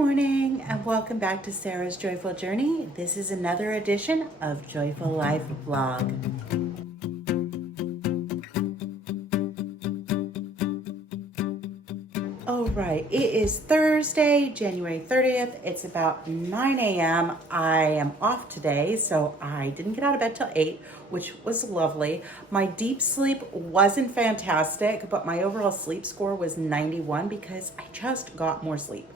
morning and welcome back to Sarah's Joyful Journey. This is another edition of Joyful Life Vlog. All right, it is Thursday, January 30th. It's about 9 a.m. I am off today, so I didn't get out of bed till 8, which was lovely. My deep sleep wasn't fantastic, but my overall sleep score was 91 because I just got more sleep.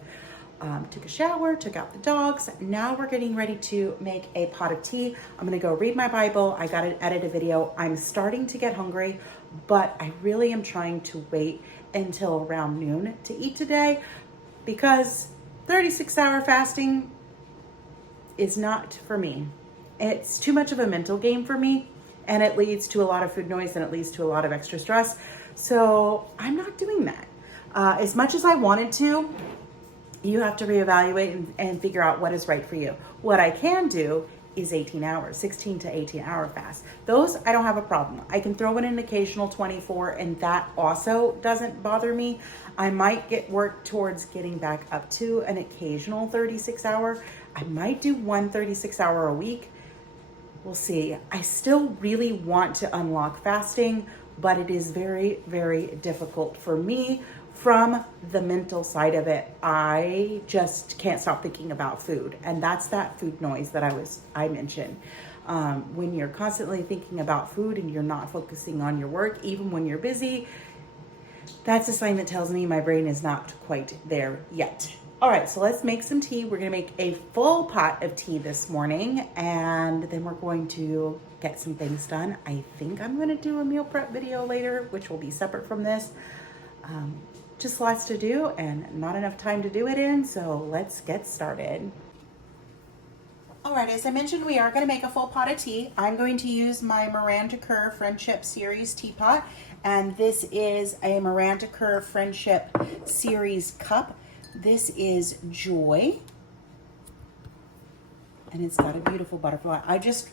Took a shower, took out the dogs. Now we're getting ready to make a pot of tea. I'm gonna go read my Bible. I gotta edit a video. I'm starting to get hungry, but I really am trying to wait until around noon to eat today because 36-hour fasting is not for me. It's too much of a mental game for me, and it leads to a lot of food noise and it leads to a lot of extra stress. So I'm not doing that. As much as I wanted to, you have to reevaluate and figure out what is right for you. What I can do is 18 hours, 16 to 18 hour fast. Those, I don't have a problem. I can throw in an occasional 24 and that also doesn't bother me. I might work towards getting back up to an occasional 36 hour. I might do one 36 hour a week. We'll see. I still really want to unlock fasting, but it is very, very difficult for me from the mental side of it. I just can't stop thinking about food. And that's that food noise that I mentioned. When you're constantly thinking about food and you're not focusing on your work, even when you're busy, that's a sign that tells me my brain is not quite there yet. All right, so let's make some tea. We're gonna make a full pot of tea this morning, and then we're going to get some things done. I think I'm gonna do a meal prep video later, which will be separate from this. Just lots to do and not enough time to do it in, so let's get started. All right, as I mentioned, we are going to make a full pot of tea. I'm going to use my Miranda Kerr Friendship Series teapot, and this is a Miranda Kerr Friendship Series cup. This is Joy, and it's got a beautiful butterfly. I just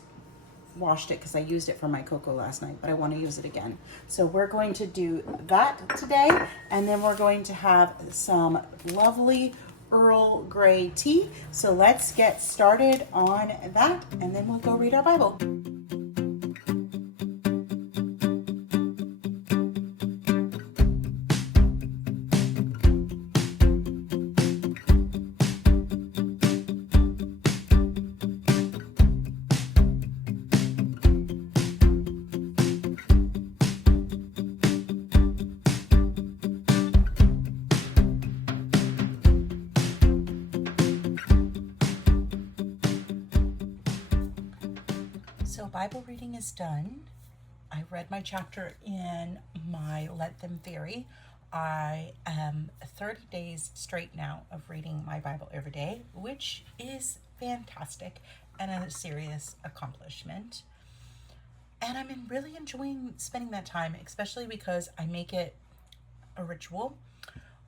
washed it because I used it for my cocoa last night, but I want to use it again. So we're going to do that today, and then we're going to have some lovely Earl Grey tea. So let's get started on that, and then we'll go read our Bible. So Bible reading is done. I read my chapter in my Let Them Vary. I am 30 days straight now of reading my Bible every day, which is fantastic and a serious accomplishment. And I'm really enjoying spending that time, especially because I make it a ritual.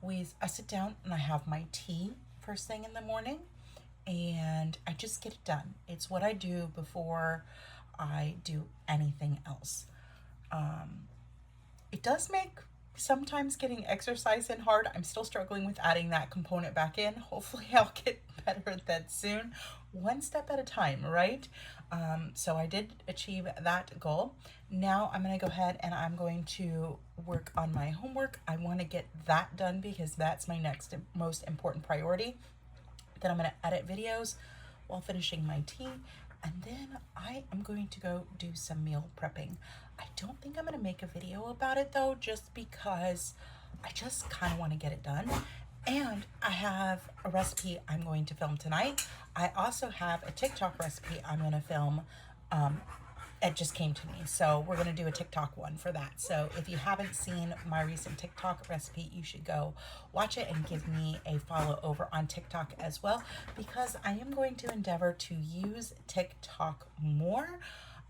I sit down and I have my tea first thing in the morning, and I just get it done. It's what I do before I do anything else. It does make sometimes getting exercise in hard. I'm still struggling with adding that component back in. Hopefully I'll get better at that soon. One step at a time, right? So I did achieve that goal. Now I'm going to go ahead and I'm going to work on my homework. I want to get that done because that's my next most important priority. Then I'm going to edit videos while finishing my tea. And then I am going to go do some meal prepping. I don't think I'm going to make a video about it though, just because I just kind of want to get it done. And I have a recipe I'm going to film tonight. I also have a TikTok recipe I'm going to film. It just came to me. So we're going to do a TikTok one for that. So if you haven't seen my recent TikTok recipe, you should go watch it and give me a follow over on TikTok as well, because I am going to endeavor to use TikTok more,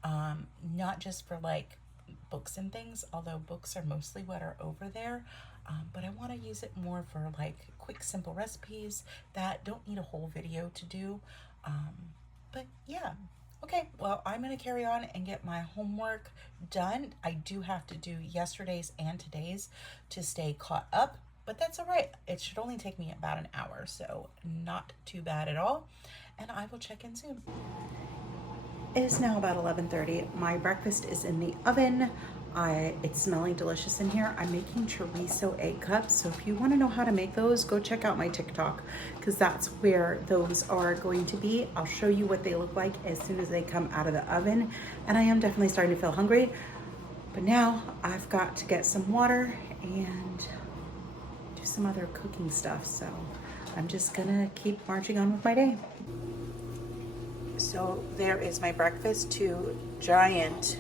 not just for like books and things, although books are mostly what are over there. But I want to use it more for like quick, simple recipes that don't need a whole video to do. But yeah. Okay, well, I'm going to carry on and get my homework done. I do have to do yesterday's and today's to stay caught up. but that's all right. It should only take me about an hour, so not too bad at all. And I will check in soon. It is now about 11:30. My breakfast is in the oven. It's smelling delicious in here. I'm making chorizo egg cups. So if you want to know how to make those, go check out my TikTok, because that's where those are going to be. I'll show you what they look like as soon as they come out of the oven. And I am definitely starting to feel hungry. But now I've got to get some water and do some other cooking stuff. So I'm just gonna keep marching on with my day. So there is my breakfast, 2 giant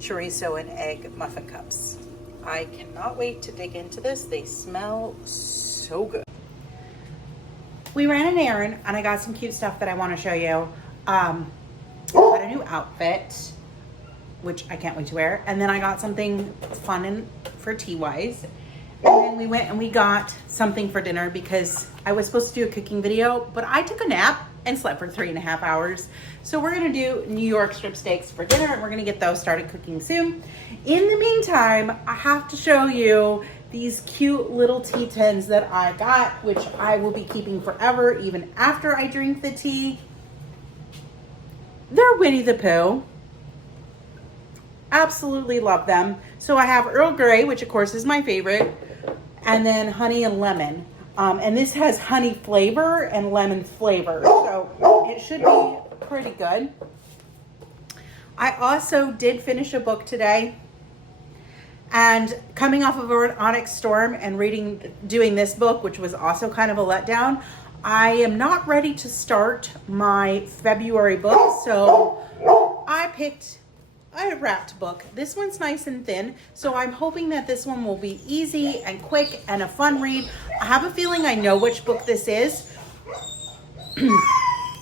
chorizo and egg muffin cups. I cannot wait to dig into this. They smell so good. We ran an errand and I got some cute stuff that I want to show you. I got a new outfit, which I can't wait to wear. And then I got something fun and for tea-wise. And then we went and we got something for dinner because I was supposed to do a cooking video, but I took a nap and slept for 3.5 hours. So we're gonna do New York strip steaks for dinner, and we're gonna get those started cooking soon. In the meantime, I have to show you these cute little tea tins that I got, which I will be keeping forever, even after I drink the tea. They're Winnie the Pooh. Absolutely love them. So I have Earl Grey, which of course is my favorite, and then honey and lemon. And this has honey flavor and lemon flavor, so it should be pretty good. I also did finish a book today, and coming off of an Onyx Storm and doing this book, which was also kind of a letdown, I am not ready to start my February book, so I picked a wrapped book. This one's nice and thin, so I'm hoping that this one will be easy and quick and a fun read. I have a feeling I know which book this is,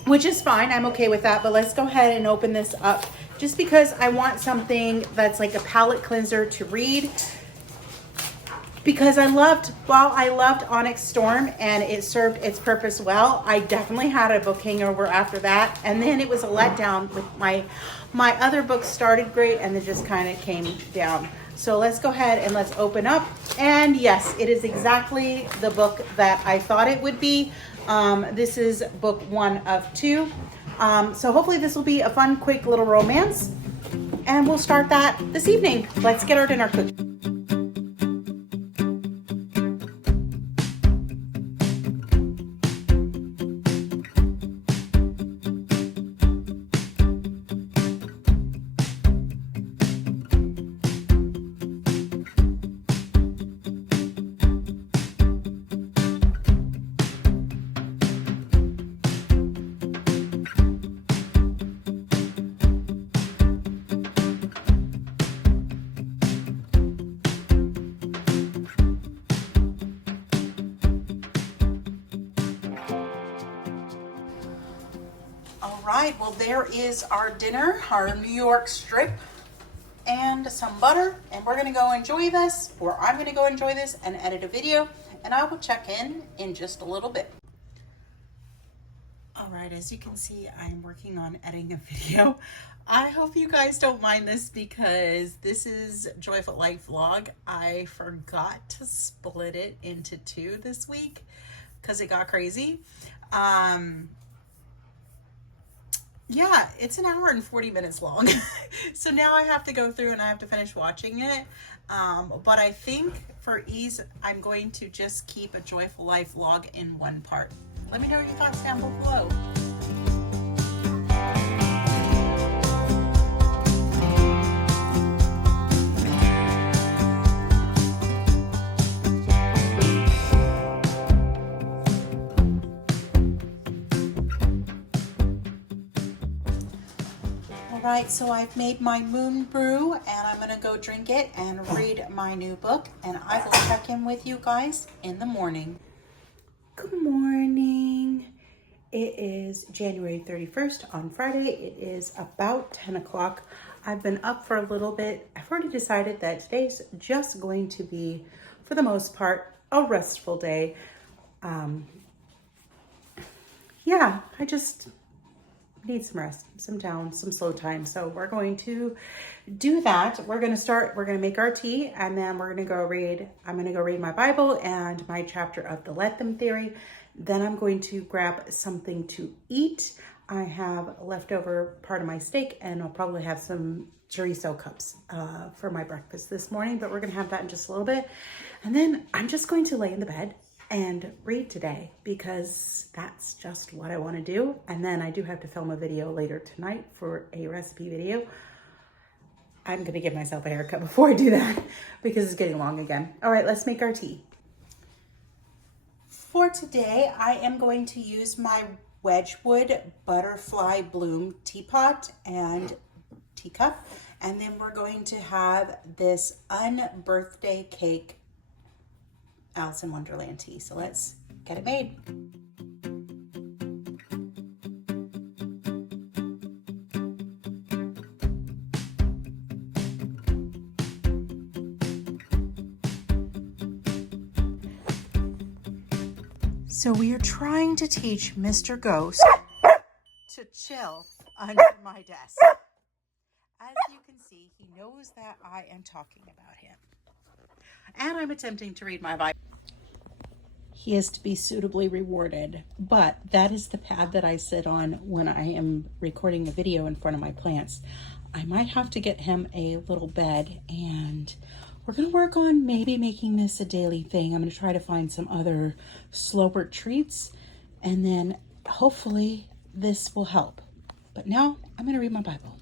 which is fine. I'm okay with that, but let's go ahead and open this up just because I want something that's like a palate cleanser to read, because while I loved Onyx Storm and it served its purpose well, I definitely had a book hangover after that, and then it was a letdown with my other books started great and then just kind of came down. So let's go ahead and let's open up. And yes, it is exactly the book that I thought it would be. This is book 1 of 2. So hopefully this will be a fun, quick little romance, and we'll start that this evening. Let's get our dinner cooked. All right, well, there is our dinner, our New York strip and some butter, and we're gonna go enjoy this, or I'm gonna go enjoy this and edit a video, and I will check in just a little bit. All right, as you can see, I'm working on editing a video. I hope you guys don't mind this because this is Joyful Life vlog. I forgot to split it into 2 this week because it got crazy. Yeah, it's an hour and 40 minutes long. So now I have to go through and I have to finish watching it. But I think for ease, I'm going to just keep a Joyful Life vlog in 1 part. Let me know your thoughts down below. All right, so I've made my moon brew and I'm gonna go drink it and read my new book, and I will check in with you guys in the morning. Good morning. It is January 31st on Friday. It is about 10 o'clock. I've been up for a little bit. I've already decided that today's just going to be, for the most part, a restful day. Yeah, I just need some rest, some down, some slow time. So we're going to do that. We're going to make our tea, and then I'm going to go read my Bible and my chapter of the Let Them theory. Then I'm going to grab something to eat. I have a leftover part of my steak, and I'll probably have some chorizo cups for my breakfast this morning, but we're going to have that in just a little bit. And then I'm just going to lay in the bed and read today, because that's just what I want to do. And then I do have to film a video later tonight for a recipe video. I'm going to give myself a haircut before I do that because it's getting long again. All right, let's make our tea. For today, I am going to use my Wedgwood Butterfly Bloom teapot and teacup. And then we're going to have this unbirthday cake Alice in Wonderland tea. So let's get it made. So we are trying to teach Mr. Ghost to chill under my desk. As you can see, he knows that I am talking about him. And I'm attempting to read my Bible. He is to be suitably rewarded, but that is the pad that I sit on when I am recording a video in front of my plants. I might have to get him a little bed, and we're going to work on maybe making this a daily thing. I'm going to try to find some other slower treats, and then hopefully this will help. But now I'm going to read my Bible.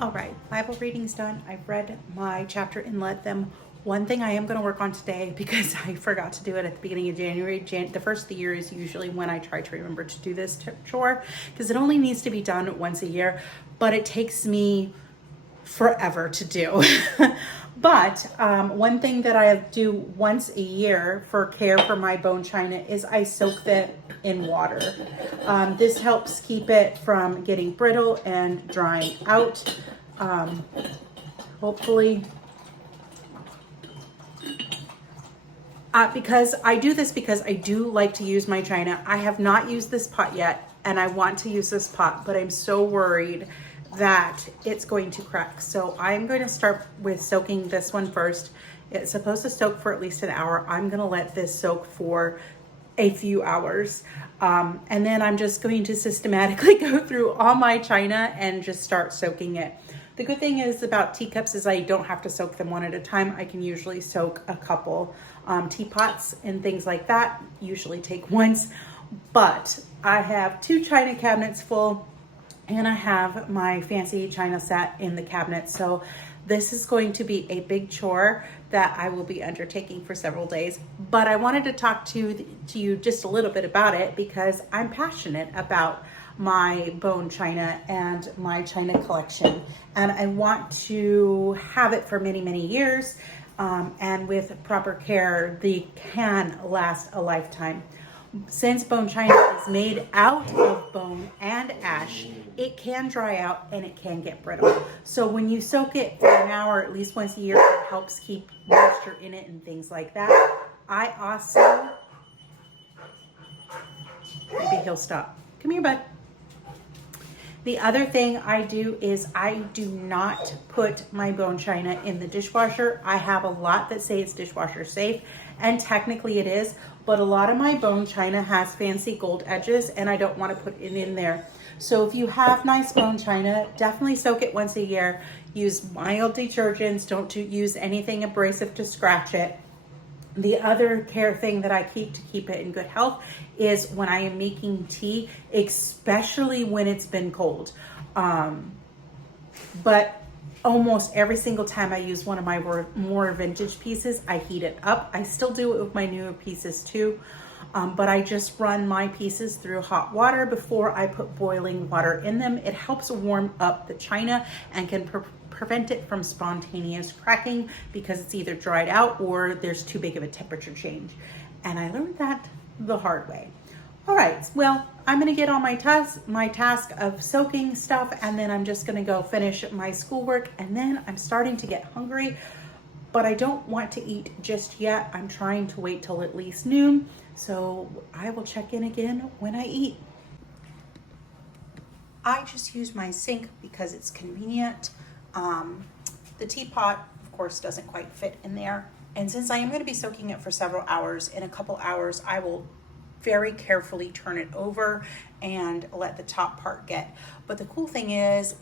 All right, Bible reading's done. I've read my chapter in Let Them. One thing I am going to work on today, because I forgot to do it at the beginning of January. The first of the year is usually when I try to remember to do this chore, because it only needs to be done once a year, but it takes me forever to do. But one thing that I do once a year for care for my bone china is I soak it in water. This helps keep it from getting brittle and drying out. Hopefully, because I do this because I do like to use my china. I have not used this pot yet, and I want to use this pot, but I'm so worried that it's going to crack. So I'm going to start with soaking this one first. It's supposed to soak for at least an hour. I'm going to let this soak for a few hours. And then I'm just going to systematically go through all my china and just start soaking it. The good thing is about teacups is I don't have to soak them one at a time. I can usually soak a couple. Teapots and things like that usually take once, but I have 2 china cabinets full, and I have my fancy china set in the cabinet. So this is going to be a big chore that I will be undertaking for several days. But I wanted to talk to you just a little bit about it because I'm passionate about my bone china and my china collection. And I want to have it for many, many years. And with proper care, they can last a lifetime. Since bone china is made out of bone and ash, it can dry out and it can get brittle. So when you soak it for an hour, at least once a year, it helps keep moisture in it and things like that. I also, maybe he'll stop. Come here, bud. The other thing I do is I do not put my bone china in the dishwasher. I have a lot that say it's dishwasher safe, and technically it is, but a lot of my bone china has fancy gold edges and I don't want to put it in there. So if you have nice bone china, definitely soak it once a year. Use mild detergents, don't use anything abrasive to scratch it. The other care thing that I keep to keep it in good health is when I am making tea, especially when it's been cold. But almost every single time I use one of my more vintage pieces, I heat it up. I still do it with my newer pieces too. But I just run my pieces through hot water before I put boiling water in them. It helps warm up the china and can prevent it from spontaneous cracking because it's either dried out or there's too big of a temperature change. And I learned that the hard way. All right, well, I'm gonna get on my task of soaking stuff, and then I'm just gonna go finish my schoolwork, and then I'm starting to get hungry, but I don't want to eat just yet. I'm trying to wait till at least noon, so I will check in again when I eat. I just use my sink because it's convenient. The teapot, of course, doesn't quite fit in there. And since I am going to be soaking it for several hours, in a couple hours, I will very carefully turn it over and let the top part get. But the cool thing is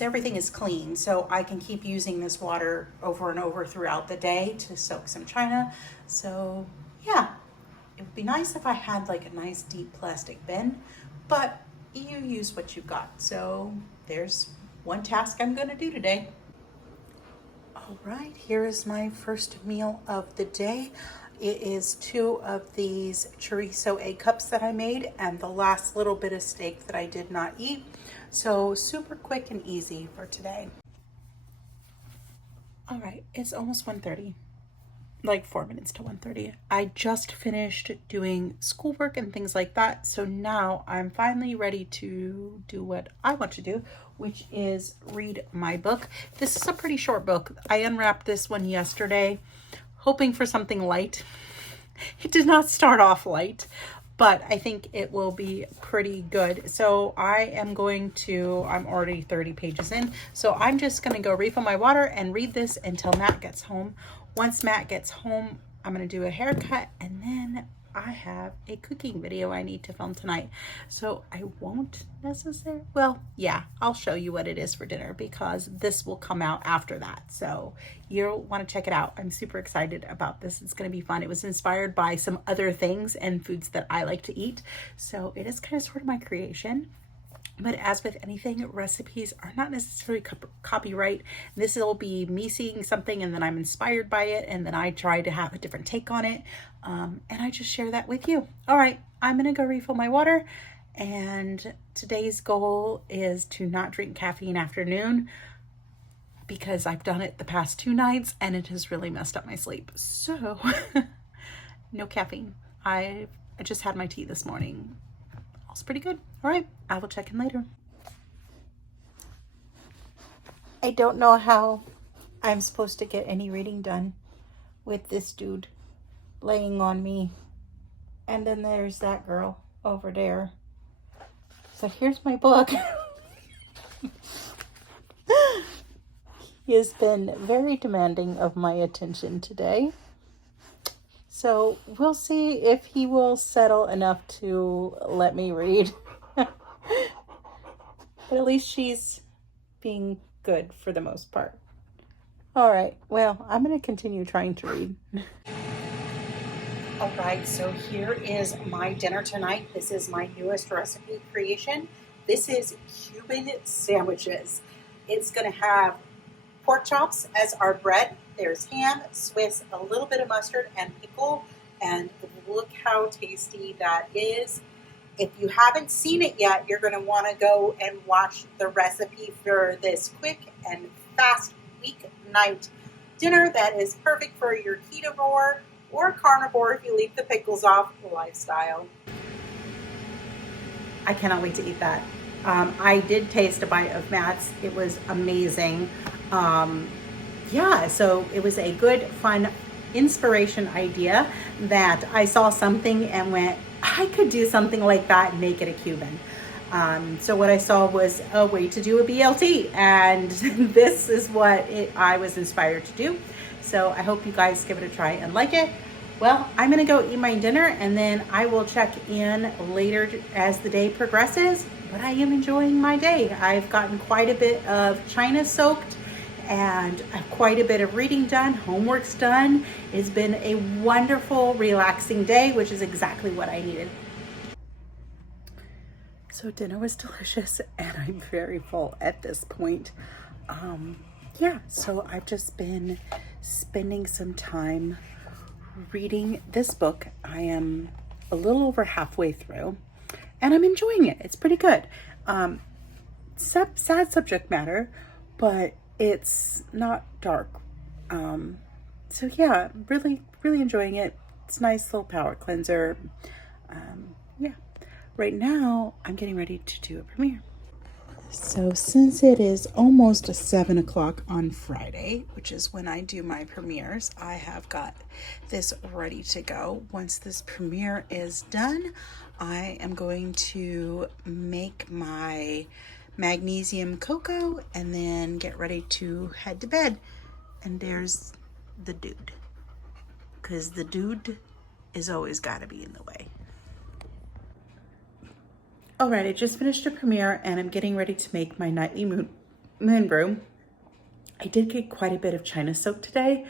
everything is clean, so I can keep using this water over and over throughout the day to soak some china. So yeah, it would be nice if I had like a nice deep plastic bin, but you use what you've got. So there's one task I'm gonna do today. All right, here is my first meal of the day. It is 2 of these chorizo egg cups that I made and the last little bit of steak that I did not eat. So super quick and easy for today. All right, it's almost 1:30. Like 4 minutes to 1:30. I just finished doing schoolwork and things like that. So now I'm finally ready to do what I want to do, which is read my book. This is a pretty short book. I unwrapped this one yesterday, hoping for something light. It did not start off light, but I think it will be pretty good. So I'm already 30 pages in. So I'm just gonna go refill my water and read this until Matt gets home. Once Matt gets home, I'm gonna do a haircut, and then I have a cooking video I need to film tonight. So I won't necessarily, I'll show you what it is for dinner because this will come out after that. So you'll wanna check it out. I'm super excited about this. It's gonna be fun. It was inspired by some other things and foods that I like to eat. So it is kind of sort of my creation. But as with anything, recipes are not necessarily copyright. This will be me seeing something and then I'm inspired by it and then I try to have a different take on it. And I just share that with you. All right, I'm gonna go refill my water. And today's goal is to not drink caffeine after noon because I've done it the past 2 nights and it has really messed up my sleep. So no caffeine. I just had my tea this morning. It's pretty good. All right, I will check in later. I don't know how I'm supposed to get any reading done with this dude laying on me. And then there's that girl over there. So here's my book. He has been very demanding of my attention today. So we'll see if he will settle enough to let me read. But at least she's being good for the most part. All right, well, I'm going to continue trying to read. All right, so here is my dinner tonight. This is my newest recipe creation. This is Cuban sandwiches. It's going to have pork chops as our bread. There's ham, Swiss, a little bit of mustard, and pickle. And look how tasty that is. If you haven't seen it yet, you're going to want to go and watch the recipe for this quick and fast weeknight dinner that is perfect for your ketovore or carnivore if you leave the pickles off lifestyle. I cannot wait to eat that. I did taste a bite of Matt's. It was amazing. So it was a good, fun inspiration idea that I saw something and went, I could do something like that and make it a Cuban. So what I saw was a way to do a BLT, and this is what I was inspired to do. So I hope you guys give it a try and like it. Well, I'm gonna go eat my dinner, and then I will check in later as the day progresses. But I am enjoying my day. I've gotten quite a bit of China soaked and quite a bit of reading done, homework's done. It's been a wonderful, relaxing day, which is exactly what I needed. So dinner was delicious, and I'm very full at this point. Yeah, so I've just been spending some time reading this book. I am a little over halfway through, and I'm enjoying it. It's pretty good. Sad subject matter, but it's not dark. So yeah, really, really enjoying it. It's a nice little palate cleanser. Yeah. Right now, I'm getting ready to do a premiere. So since it is almost 7 o'clock on Friday, which is when I do my premieres, I have got this ready to go. Once this premiere is done, I am going to make my magnesium cocoa and then get ready to head to bed. And there's the dude, because the dude is always got to be in the way. All right, I just finished a premiere and I'm getting ready to make my nightly moon brew. I did get quite a bit of China soak today.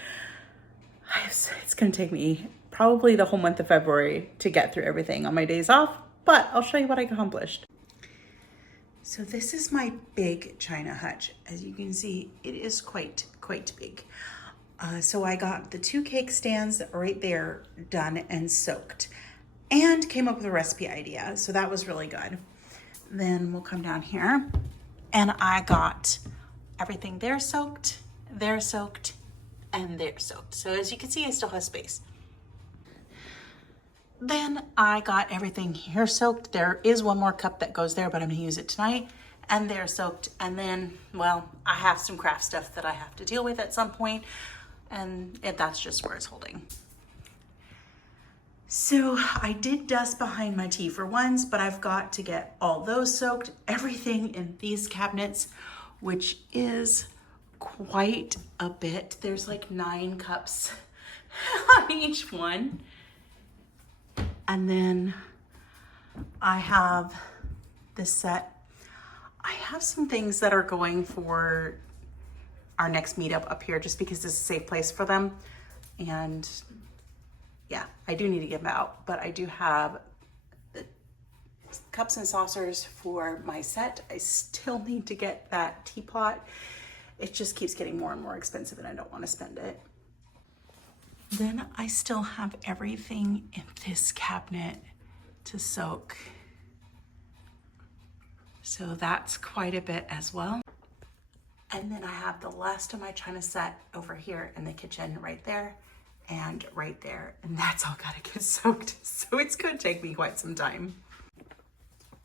It's going to take me probably the whole month of February to get through everything on my days off, but I'll show you what I accomplished. So this is my big China hutch. As you can see, it is quite big. So I got the 2 cake stands right there done and soaked, and came up with a recipe idea. So that was really good. Then we'll come down here, and I got everything there soaked, and there soaked. So as you can see, I still have space. Then I got everything here soaked. There is one more cup that goes there, but I'm gonna use it tonight. And they're soaked. And then, well, I have some craft stuff that I have to deal with at some point, and that's just where it's holding. So I did dust behind my tea for once, but I've got to get all those soaked. Everything in these cabinets, which is quite a bit. There's like 9 cups on each one. And then I have this set. I have some things that are going for our next meetup up here just because it's a safe place for them. And yeah, I do need to get them out, but I do have the cups and saucers for my set. I still need to get that teapot. It just keeps getting more and more expensive and I don't want to spend it. Then I still have everything in this cabinet to soak. So that's quite a bit as well. And then I have the last of my China set over here in the kitchen right there and right there. And that's all gotta get soaked. So it's gonna take me quite some time.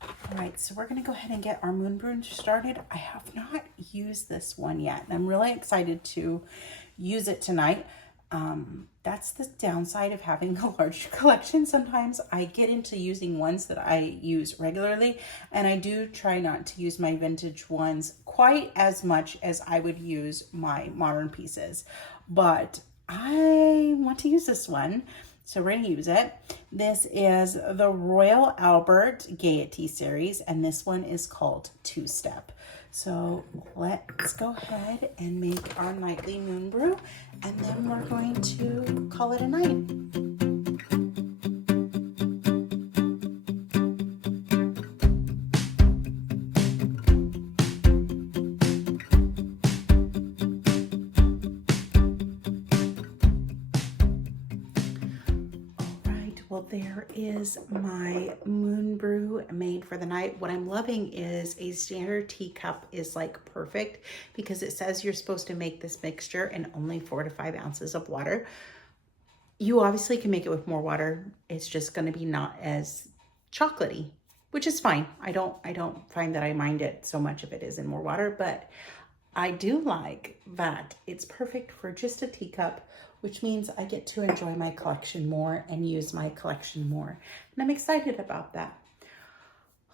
All right, so we're gonna go ahead and get our moon brew started. I have not used this one yet, and I'm really excited to use it tonight. That's the downside of having a large collection. Sometimes I get into using ones that I use regularly, and I do try not to use my vintage ones quite as much as I would use my modern pieces, but I want to use this one, so we're gonna use it. This is the Royal Albert Gaiety series, and this one is called Two Step. So let's go ahead and make our nightly moon brew, and then we're going to call it a night. Well, there is my moon brew made for the night. What I'm loving is a standard teacup is like perfect because it says you're supposed to make this mixture in only 4 to 5 ounces of water. You obviously can make it with more water. It's just going to be not as chocolatey, which is fine. I don't find that I mind it so much if it is in more water, but I do like that it's perfect for just a teacup, which means I get to enjoy my collection more and use my collection more. And I'm excited about that.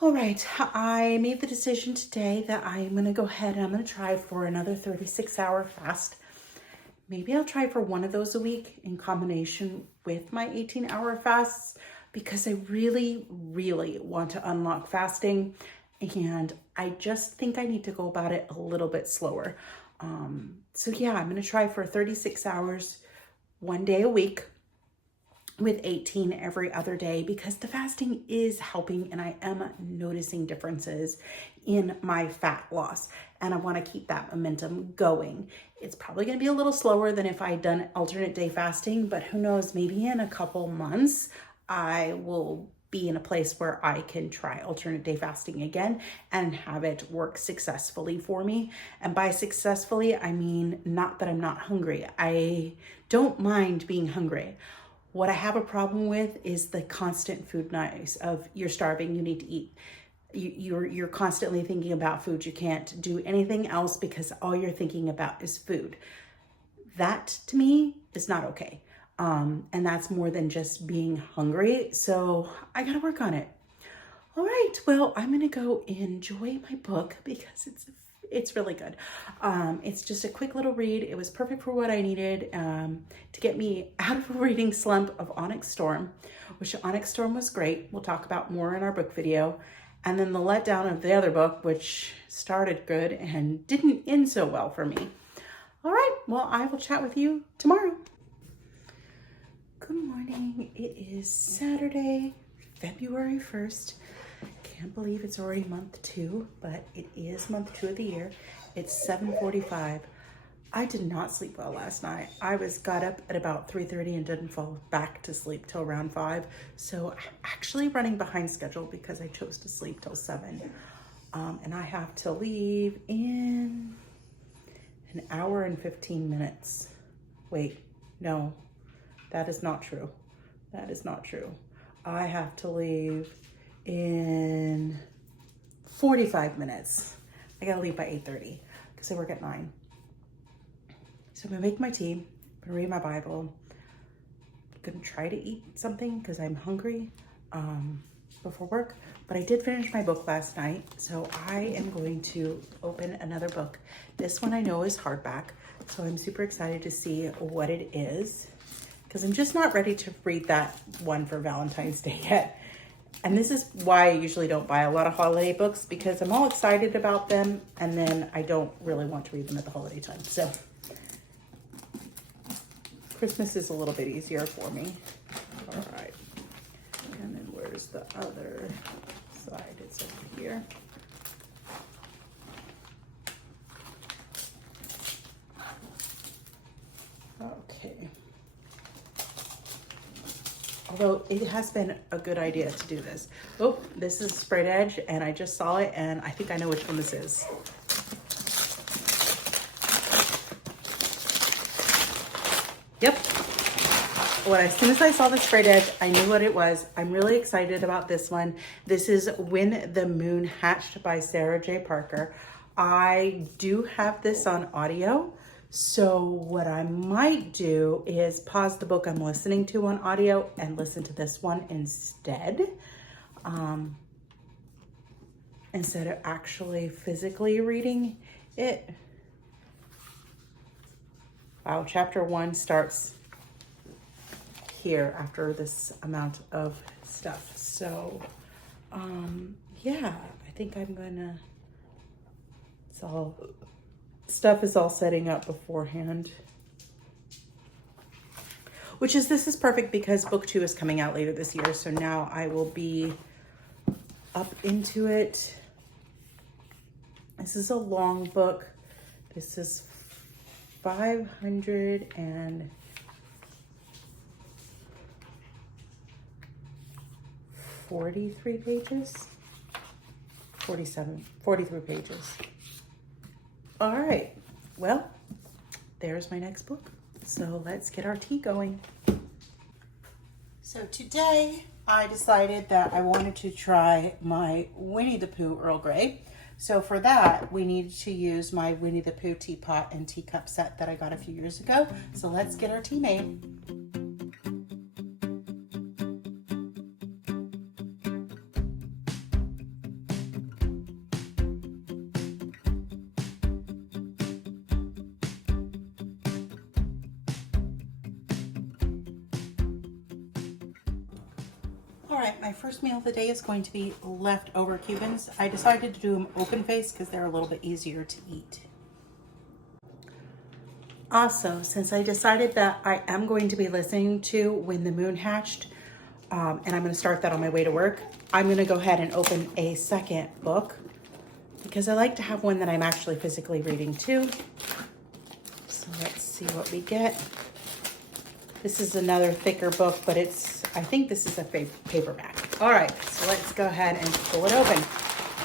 All right, I made the decision today that I'm going to go ahead and I'm going to try for another 36-hour fast. Maybe I'll try for one of those a week in combination with my 18-hour fasts because I really, really want to unlock fasting. And I just think I need to go about it a little bit slower. So yeah, I'm going to try for 36 hours, one day a week, with 18 every other day because the fasting is helping and I am noticing differences in my fat loss and I want to keep that momentum going. It's probably going to be a little slower than if I'd done alternate day fasting, but who knows, maybe in a couple months I will be in a place where I can try alternate day fasting again and have it work successfully for me. And by successfully, I mean not that I'm not hungry. I don't mind being hungry. What I have a problem with is the constant food noise of you're starving, you need to eat. You're constantly thinking about food. You can't do anything else because all you're thinking about is food. That to me is not okay. And that's more than just being hungry. So I gotta work on it. All right, well, I'm gonna go enjoy my book because it's really good. It's just a quick little read. It was perfect for what I needed to get me out of a reading slump of Onyx Storm, which Onyx Storm was great. We'll talk about more in our book video. And then the letdown of the other book, which started good and didn't end so well for me. All right, well, I will chat with you tomorrow. Good morning. It is Saturday, February 1st. Can't believe it's already month 2, but it is month 2 of the year. It's 7:45. I did not sleep well last night. I got up at about 3:30 and didn't fall back to sleep till around 5. So I'm actually running behind schedule because I chose to sleep till 7. And I have to leave in an hour and 15 minutes. Wait, no, that is not true. That is not true. I have to leave in 45 minutes. I gotta leave by 8:30 because I work at 9. So I'm gonna make my tea, I'm gonna read my Bible, I'm gonna try to eat something because I'm hungry before work. But I did finish my book last night, so I am going to open another book. This one I know is hardback, so I'm super excited to see what it is because I'm just not ready to read that one for Valentine's Day yet. And this is why I usually don't buy a lot of holiday books because I'm all excited about them and then I don't really want to read them at the holiday time. So Christmas is a little bit easier for me. All right. And then where's the other side? It's over here. Okay. Although it has been a good idea to do this. Oh, this is sprayed edge and I just saw it and I think I know which one this is. Yep. Well, as soon as I saw the sprayed edge, I knew what it was. I'm really excited about this one. This is When the Moon Hatched by Sarah J. Parker. I do have this on audio. So what I might do is pause the book I'm listening to on audio and listen to this one instead. Instead of actually physically reading it. Wow, chapter 1 starts here after this amount of stuff. So, yeah, I think I'm gonna, stuff is all setting up beforehand. This is perfect because book 2 is coming out later this year. So now I will be up into it. This is a long book. This is 543 pages. 43 pages. All right, well, there's my next book. So let's get our tea going. So today I decided that I wanted to try my Winnie the Pooh Earl Grey. So for that, we need to use my Winnie the Pooh teapot and teacup set that I got a few years ago. So let's get our tea made. All right, my first meal of the day is going to be leftover Cubans. I decided to do them open face because they're a little bit easier to eat. Also, since I decided that I am going to be listening to When the Moon Hatched, and I'm going to start that on my way to work, I'm going to go ahead and open a second book because I like to have one that I'm actually physically reading too. So let's see what we get. This is another thicker book, but I think this is a paperback. All right, so let's go ahead and pull it open.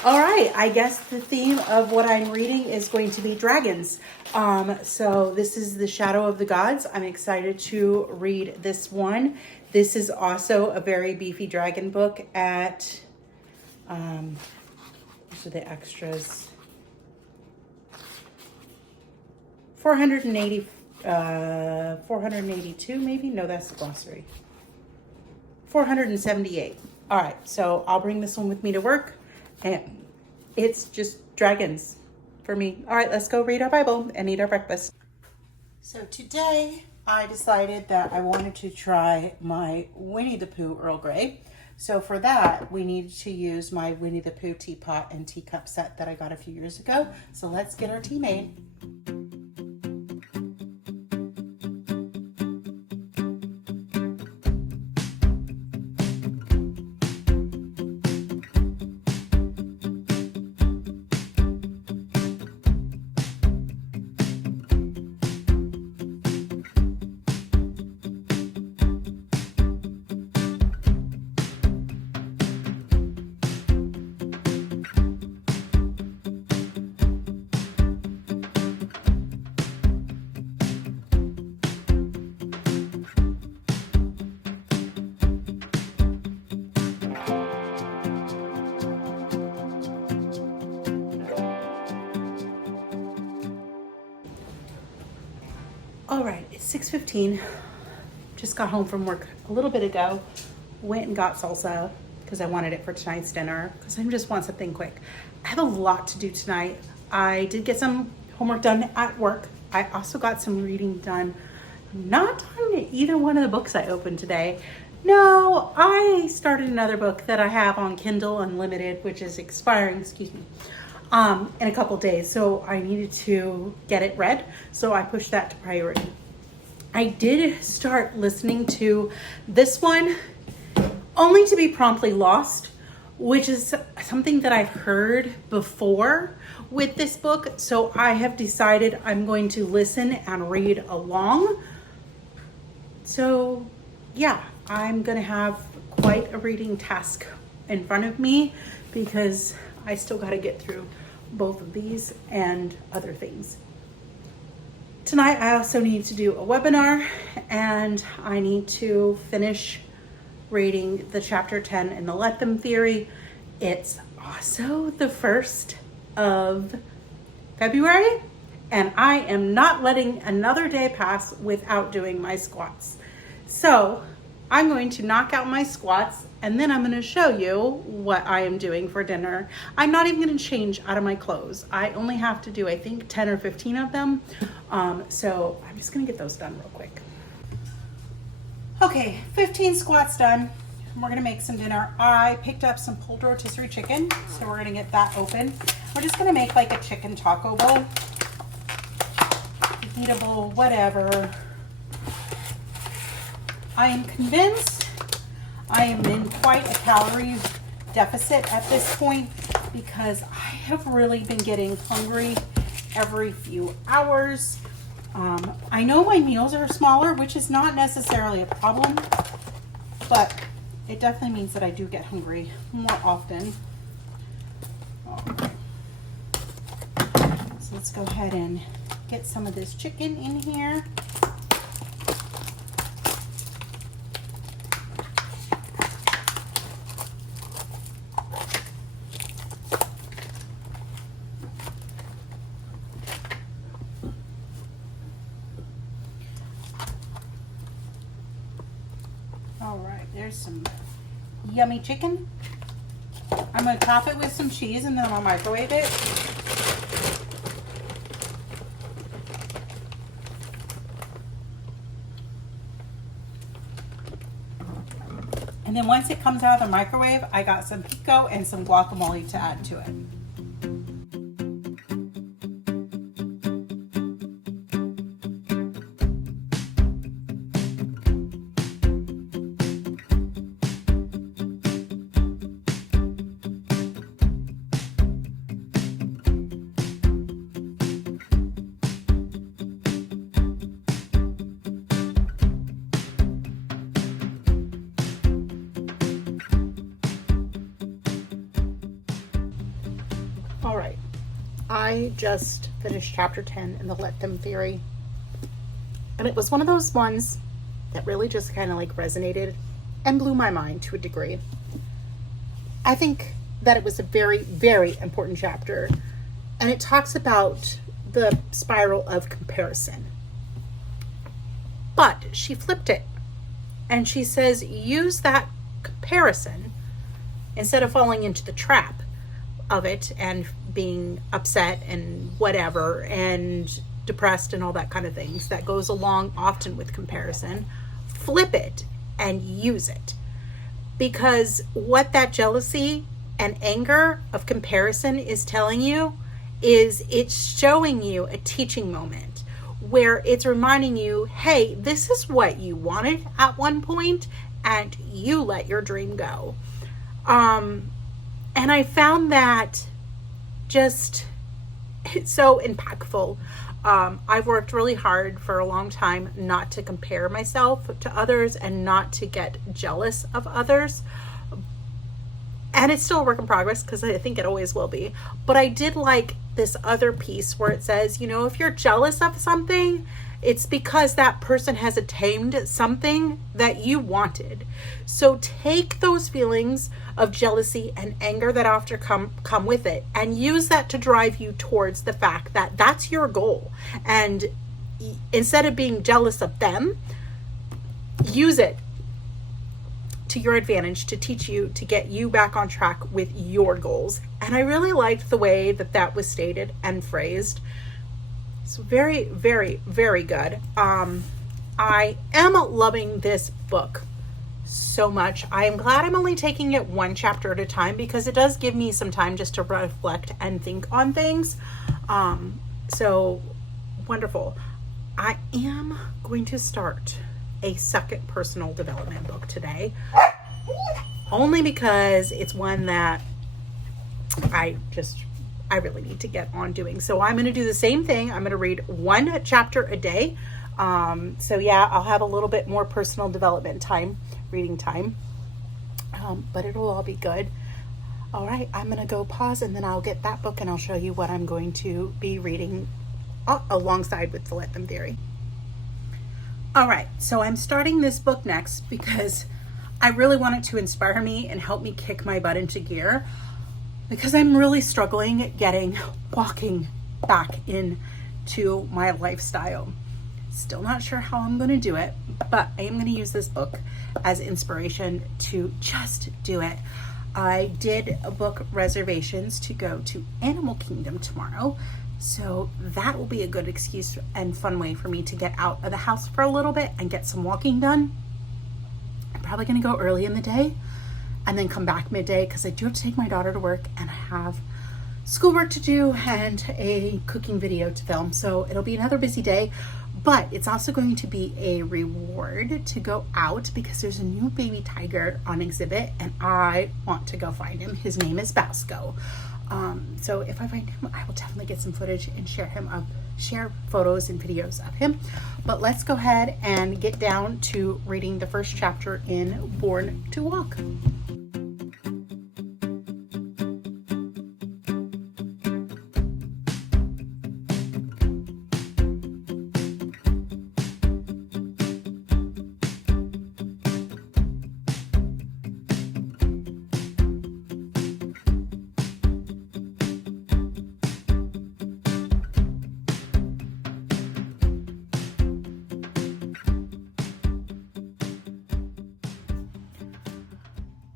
All right, I guess the theme of what I'm reading is going to be dragons. So this is The Shadow of the Gods. I'm excited to read this one. This is also a very beefy dragon book at, these are the extras, 482 maybe? No, that's the glossary. 478. All right, so I'll bring this one with me to work. And it's just dragons for me. All right, let's go read our Bible and eat our breakfast. So today I decided that I wanted to try my Winnie the Pooh Earl Grey. So for that, we needed to use my Winnie the Pooh teapot and teacup set that I got a few years ago. So let's get our tea made. All right, it's 6:15. Just got home from work a little bit ago. Went and got salsa because I wanted it for tonight's dinner because I just want something quick. I have a lot to do tonight. I did get some homework done at work. I also got some reading done. Not on either one of the books I opened today. No, I started another book that I have on Kindle Unlimited, which is expiring, in a couple days. So I needed to get it read. So I pushed that to priority. I did start listening to this one, Only to be Promptly Lost, which is something that I've heard before with this book. So I have decided I'm going to listen and read along. So yeah, I'm gonna have quite a reading task in front of me because I still got to get through both of these and other things. Tonight, I also need to do a webinar and I need to finish reading the chapter 10 in the Let Them theory. It's also the 1st of February and I am not letting another day pass without doing my squats. So I'm going to knock out my squats and then I'm going to show you what I am doing for dinner. I'm not even going to change out of my clothes. I only have to do, I think, 10 or 15 of them. So I'm just going to get those done real quick. Okay, 15 squats done. We're going to make some dinner. I picked up some pulled rotisserie chicken, so we're going to get that open. We're just going to make like a chicken taco bowl. Eatable, whatever. I am convinced I am in quite a calorie deficit at this point because I have really been getting hungry every few hours. I know my meals are smaller, which is not necessarily a problem, but it definitely means that I do get hungry more often. Okay. So let's go ahead and get some of this chicken in here. All right, there's some yummy chicken. I'm going to top it with some cheese and then I'll microwave it. And then once it comes out of the microwave, I got some pico and some guacamole to add to it. All right, I just finished chapter 10 in the Let Them theory. And it was one of those ones that really just kind of like resonated and blew my mind to a degree. I think that it was a very, very important chapter. And it talks about the spiral of comparison. But she flipped it. And she says, use that comparison instead of falling into the trap of it and being upset and whatever and depressed and all that kind of things that goes along often with comparison. Flip it and use it, because what that jealousy and anger of comparison is telling you is it's showing you a teaching moment where it's reminding you, hey, this is what you wanted at one point and you let your dream go. And I found that just it's so impactful. I've worked really hard for a long time not to compare myself to others and not to get jealous of others. And it's still a work in progress because I think it always will be. But I did like this other piece where it says, you know, if you're jealous of something, it's because that person has attained something that you wanted. So take those feelings of jealousy and anger that often come with it and use that to drive you towards the fact that that's your goal. And instead of being jealous of them, use it to your advantage to teach you, to get you back on track with your goals. And I really liked the way that that was stated and phrased. It's very, very, very good. I am loving this book so much. I am glad I'm only taking it one chapter at a time because it does give me some time just to reflect and think on things. So wonderful. I am going to start a second personal development book today, only because it's one that I really need to get on doing. So I'm going to do the same thing. I'm going to read one chapter a day. So yeah, I'll have a little bit more personal development time, reading time, but it'll all be good. All right, I'm going to go pause and then I'll get that book and I'll show you what I'm going to be reading alongside with the Let Them theory. All right, so I'm starting this book next because I really want it to inspire me and help me kick my butt into gear, because I'm really struggling getting walking back into my lifestyle. Still not sure how I'm going to do it, but I am going to use this book as inspiration to just do it. I did book reservations to go to Animal Kingdom tomorrow, so that will be a good excuse and fun way for me to get out of the house for a little bit and get some walking done. I'm probably going to go early in the day and then come back midday because I do have to take my daughter to work and I have schoolwork to do and a cooking video to film. So it'll be another busy day, but it's also going to be a reward to go out because there's a new baby tiger on exhibit and I want to go find him. His name is Basco. So if I find him, I will definitely get some footage and share photos and videos of him. But let's go ahead and get down to reading the first chapter in Born to Walk.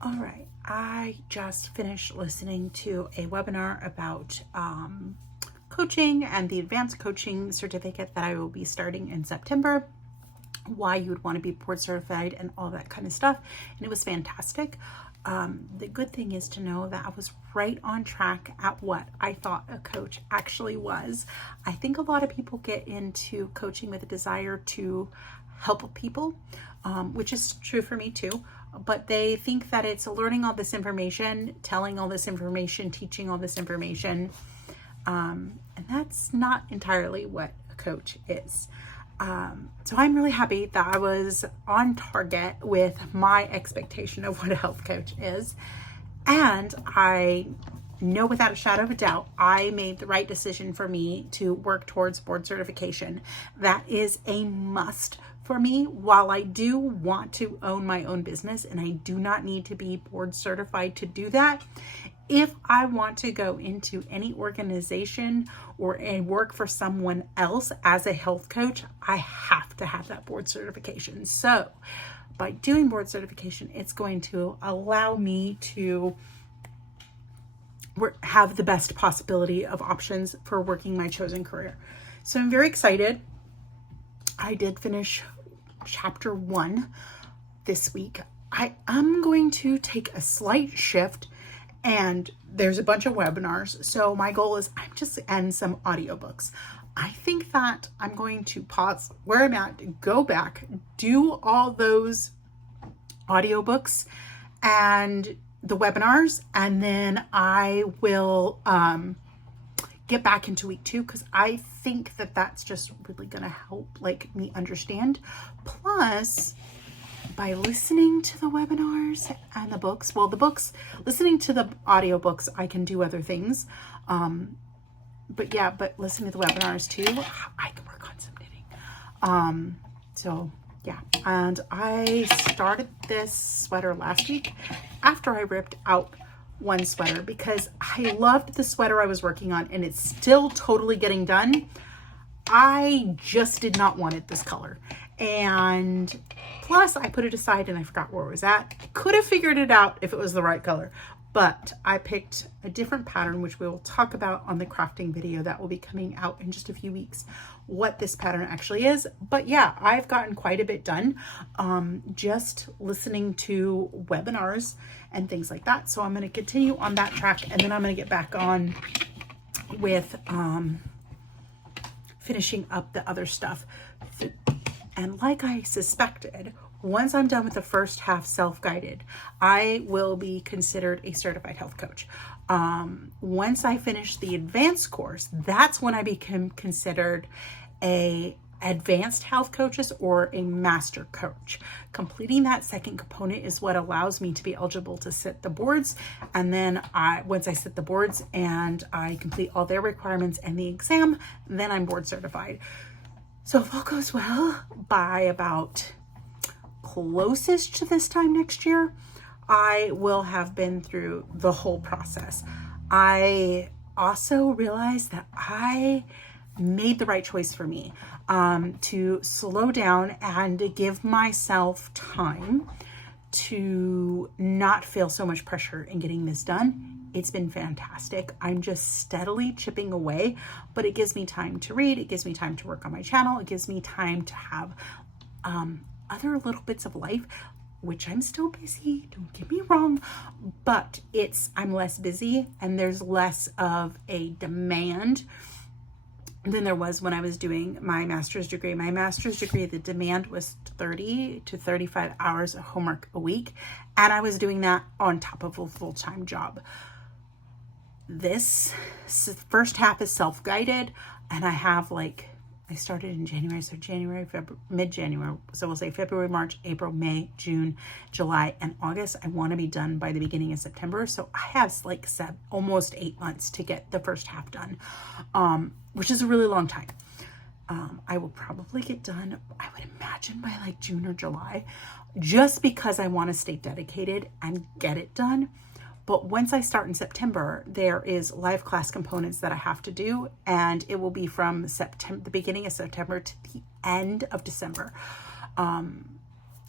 All right, I just finished listening to a webinar about coaching and the advanced coaching certificate that I will be starting in September. why you would want to be board certified and all that kind of stuff. And it was fantastic. The good thing is to know that I was right on track at what I thought a coach actually was. I think a lot of people get into coaching with a desire to help people, which is true for me too. But they think that it's learning all this information, telling all this information, teaching all this information. And that's not entirely what a coach is. So I'm really happy that I was on target with my expectation of what a health coach is. And I know without a shadow of a doubt, I made the right decision for me to work towards board certification. That is a must for me. While I do want to own my own business and I do not need to be board certified to do that, if I want to go into any organization or work for someone else as a health coach, I have to have that board certification. So by doing board certification, it's going to allow me to have the best possibility of options for working my chosen career. So I'm very excited. I did finish chapter 1 this week. I am going to take a slight shift, and there's a bunch of webinars. So my goal is and some audiobooks. I think that I'm going to pause where I'm at, go back, do all those audiobooks and the webinars, and then I will get back into week 2, because I think that that's just really going to help me understand. Plus, by listening to the webinars and the books, listening to the audiobooks, I can do other things. But listening to the webinars too, I can work on some knitting. And I started this sweater last week after I ripped out one sweater because I loved the sweater I was working on and it's still totally getting done. I just did not want it this color. And plus I put it aside and I forgot where it was at. I could have figured it out if it was the right color, but I picked a different pattern, which we will talk about on the crafting video that will be coming out in just a few weeks, what this pattern actually is. But yeah, I've gotten quite a bit done just listening to webinars and things like that. So I'm going to continue on that track, and then I'm going to get back on with finishing up the other stuff. And like I suspected, once I'm done with the first half self-guided, I will be considered a certified health coach. Once I finish the advanced course, that's when I become considered a advanced health coaches or a master coach. Completing that second component is what allows me to be eligible to sit the boards. And then once I sit the boards and I complete all their requirements and the exam, then I'm board certified. So if all goes well, by about closest to this time next year, I will have been through the whole process. I also realized that I made the right choice for me to slow down and give myself time to not feel so much pressure in getting this done. It's been fantastic. I'm just steadily chipping away, but it gives me time to read. It gives me time to work on my channel. It gives me time to have other little bits of life, which I'm still busy, don't get me wrong, but I'm less busy and there's less of a demand than there was when I was doing my master's degree. My master's degree, the demand was 30 to 35 hours of homework a week, and I was doing that on top of a full-time job. This first half is self-guided, and I have I started in January, so January, February, mid-January. So we'll say February, March, April, May, June, July, and August. I want to be done by the beginning of September. So I have almost 8 months to get the first half done, which is a really long time. I will probably get done, I would imagine, by June or July, just because I want to stay dedicated and get it done. But once I start in September, there is live class components that I have to do, and it will be from the beginning of September to the end of December.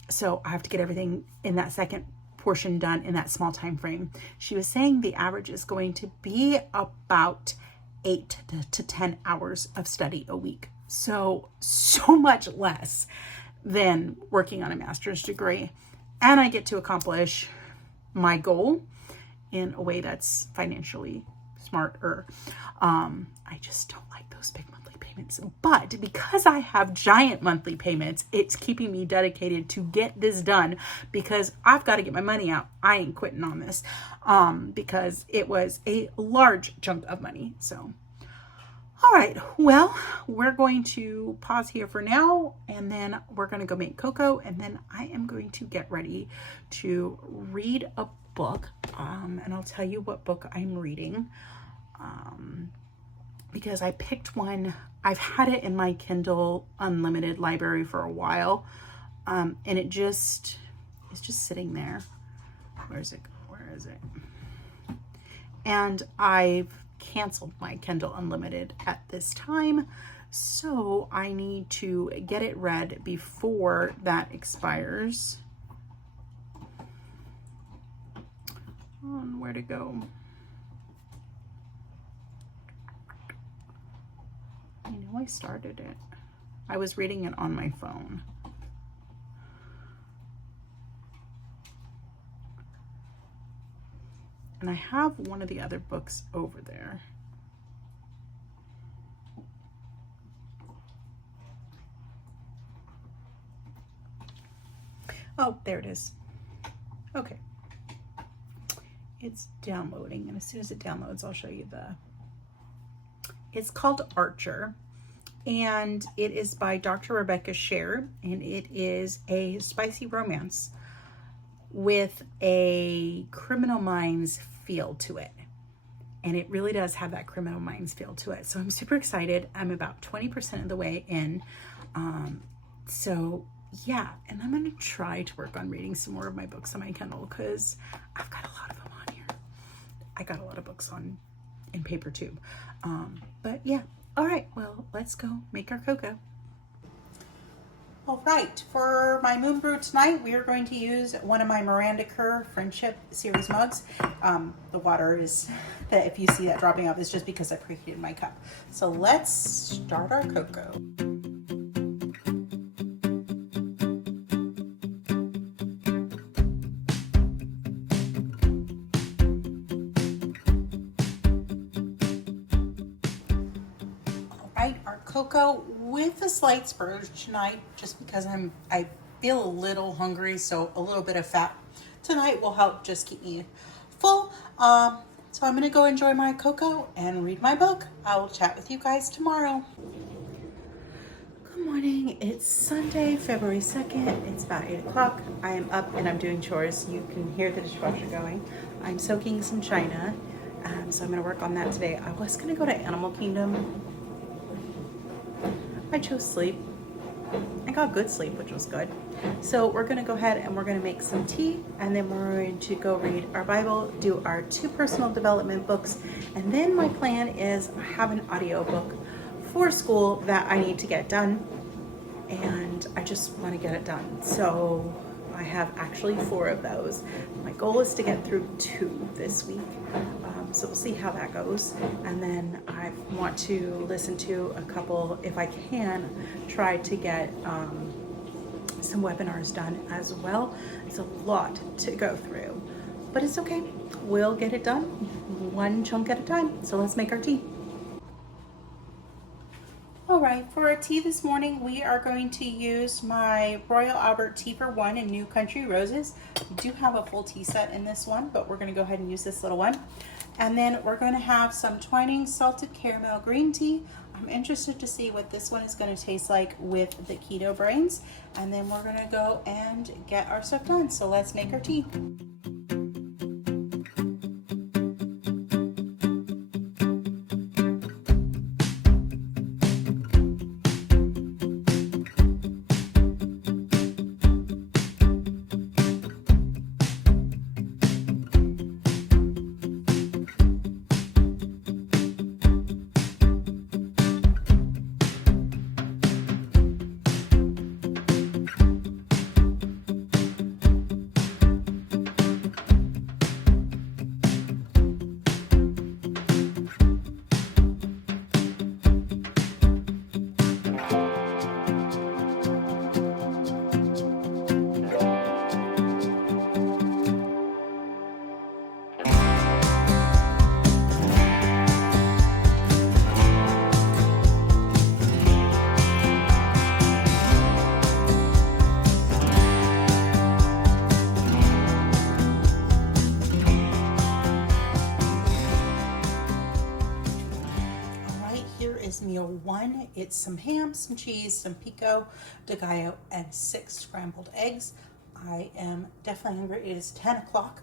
So I have to get everything in that second portion done in that small time frame. She was saying the average is going to be about 8 to 10 hours of study a week. So much less than working on a master's degree. And I get to accomplish my goal in a way that's financially smarter. I just don't like those big monthly payments. But because I have giant monthly payments, it's keeping me dedicated to get this done because I've got to get my money out. I ain't quitting on this because it was a large chunk of money. So, all right, well, we're going to pause here for now, and then we're going to go make cocoa, and then I am going to get ready to read a book, and I'll tell you what book I'm reading, because I picked one. I've had it in my Kindle Unlimited library for a while, and it's just sitting there. Where is it? And I've canceled my Kindle Unlimited at this time, so I need to get it read before that expires. Where to go? I know I started it. I was reading it on my phone. And I have one of the other books over there. Oh, there it is. Okay. It's downloading, and as soon as it downloads, I'll show you it's called Archer, and it is by Dr. Rebecca Scher, and it is a spicy romance with a Criminal Minds feel to it. And it really does have that Criminal Minds feel to it. So I'm super excited. I'm about 20% of the way in. So yeah, and I'm going to try to work on reading some more of my books on my Kindle because I've got a lot of them on here. I got a lot of books in paper too. But yeah, all right, well, let's go make our cocoa. All right, for my moon brew tonight, we are going to use one of my Miranda Kerr Friendship Series mugs. The water is, if you see that dropping off, is just because I preheated my cup. So let's start our cocoa. Our cocoa with a slight spurge tonight, just because I feel a little hungry, so a little bit of fat tonight will help just keep me full. So I'm gonna go enjoy my cocoa and read my book. I will chat with you guys tomorrow. Good morning. It's Sunday, February 2nd. It's about 8 o'clock. I am up and I'm doing chores. You can hear the dishwasher going. I'm soaking some china, so I'm gonna work on that today. I was gonna go to Animal Kingdom. I chose sleep. I got good sleep, which was good. So we're going to go ahead and we're going to make some tea, and then we're going to go read our Bible, do our 2 personal development books, and then my plan is I have an audio book for school that I need to get done, and I just want to get it done. So I have actually 4 of those. My goal is to get through 2 this week. So we'll see how that goes. And then I want to listen to a couple, if I can, try to get some webinars done as well. It's a lot to go through, but it's okay. We'll get it done one chunk at a time. So let's make our tea. All right, for our tea this morning, we are going to use my Royal Albert Tea for One in New Country Roses. We do have a full tea set in this one, but we're going to go ahead and use this little one. And then we're going to have some Twinings Salted Caramel Green Tea. I'm interested to see what this one is going to taste like with the keto brains. And then we're going to go and get our stuff done. So let's make our tea. meal one. It's some ham, some cheese, some pico de gallo, and 6 scrambled eggs. I am definitely hungry. It is 10 o'clock.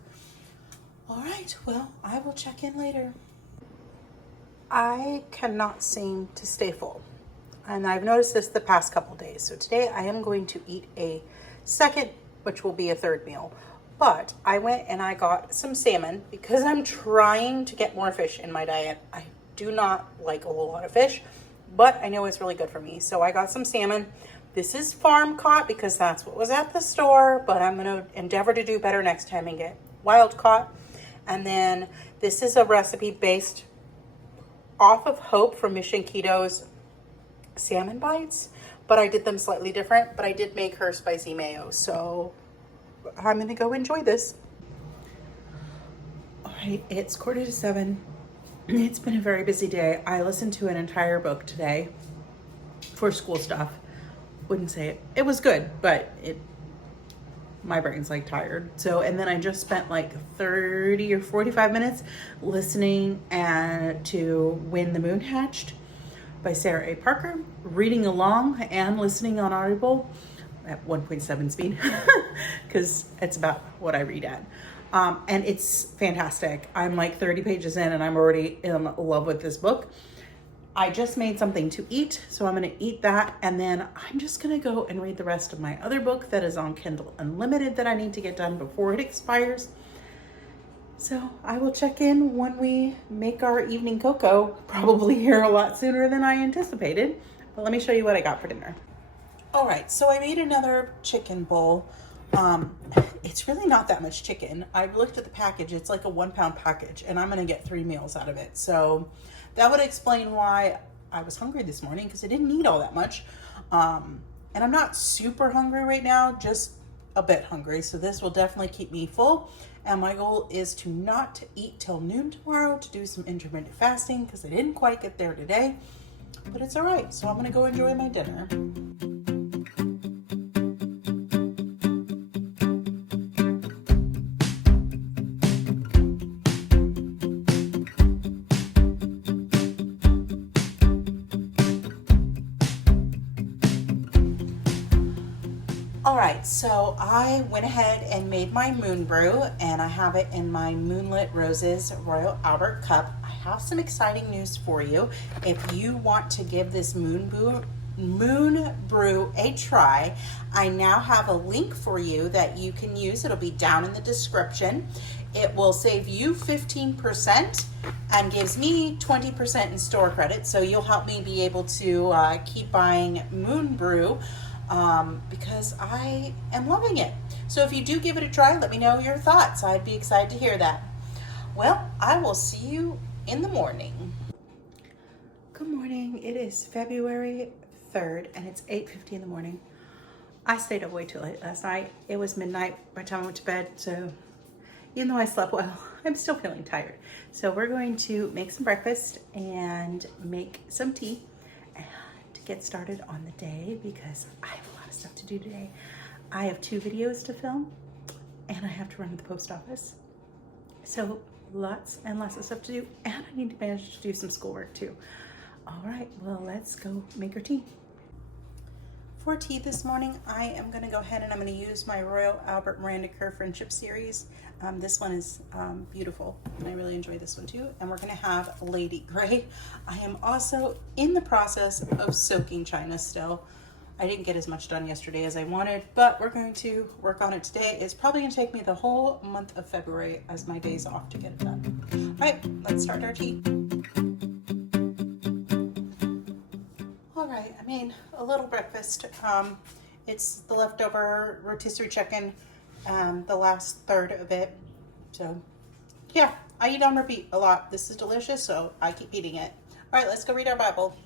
All right, well, I will check in later. I cannot seem to stay full, and I've noticed this the past couple days. So today I am going to eat a second, which will be a third meal. But I went and I got some salmon because I'm trying to get more fish in my diet. I do not like a whole lot of fish, but I know it's really good for me. So I got some salmon. This is farm caught because that's what was at the store, but I'm going to endeavor to do better next time and get wild caught. And then this is a recipe based off of Hope from Mission Keto's salmon bites, but I did them slightly different, but I did make her spicy mayo. So I'm going to go enjoy this. All right, it's 6:45. It's been a very busy day. I listened to an entire book today for school stuff. Wouldn't say it. It was good, but my brain's like tired. So, and then I just spent like 30 or 45 minutes listening to When the Moon Hatched by Sarah A. Parker, reading along and listening on Audible at 1.7 speed because it's about what I read at. And it's fantastic. I'm like 30 pages in and I'm already in love with this book. I just made something to eat, so I'm going to eat that, and then I'm just going to go and read the rest of my other book that is on Kindle Unlimited that I need to get done before it expires. So I will check in when we make our evening cocoa, probably here a lot sooner than I anticipated. But let me show you what I got for dinner. All right, so I made another chicken bowl. It's really not that much chicken. I looked at the package. It's like a 1 pound package, and I'm going to get 3 meals out of it. So that would explain why I was hungry this morning, because I didn't eat all that much. And I'm not super hungry right now, just a bit hungry. So this will definitely keep me full. And my goal is to not eat till noon tomorrow, to do some intermittent fasting, because I didn't quite get there today. But it's all right. So I'm going to go enjoy my dinner. All right, so I went ahead and made my moon brew, and I have it in my Moonlit Roses Royal Albert cup. I have some exciting news for you. If you want to give this moon brew a try, I now have a link for you that you can use. It'll be down in the description. It will save you 15% and gives me 20% in store credit. So you'll help me be able to keep buying moon brew because I am loving it. So if you do give it a try, let me know your thoughts. I'd be excited to hear that. Well, I will see you in the morning. Good morning. It is February 3rd and it's 8:50 in the morning. I stayed up way too late last night. It was midnight by the time I went to bed, so even though I slept well, I'm still feeling tired. So we're going to make some breakfast and make some tea and to get started on the day, because I have a lot of stuff to do today. I have 2 videos to film and I have to run to the post office. So lots and lots of stuff to do, and I need to manage to do some schoolwork too. All right, well, let's go make our tea. For tea this morning, I am going to go ahead and I'm going to use my Royal Albert Miranda Kerr Friendship Series. This one is beautiful, and I really enjoy this one too. And we're going to have Lady Grey. I am also in the process of soaking china still. I didn't get as much done yesterday as I wanted, but we're going to work on it today. It's probably going to take me the whole month of February as my days off to get it done. All right, let's start our tea. All right, I made a little breakfast. It's the leftover rotisserie chicken, the last third of it. So yeah, I eat on repeat a lot. This is delicious, so I keep eating it. All right, let's go read our Bible.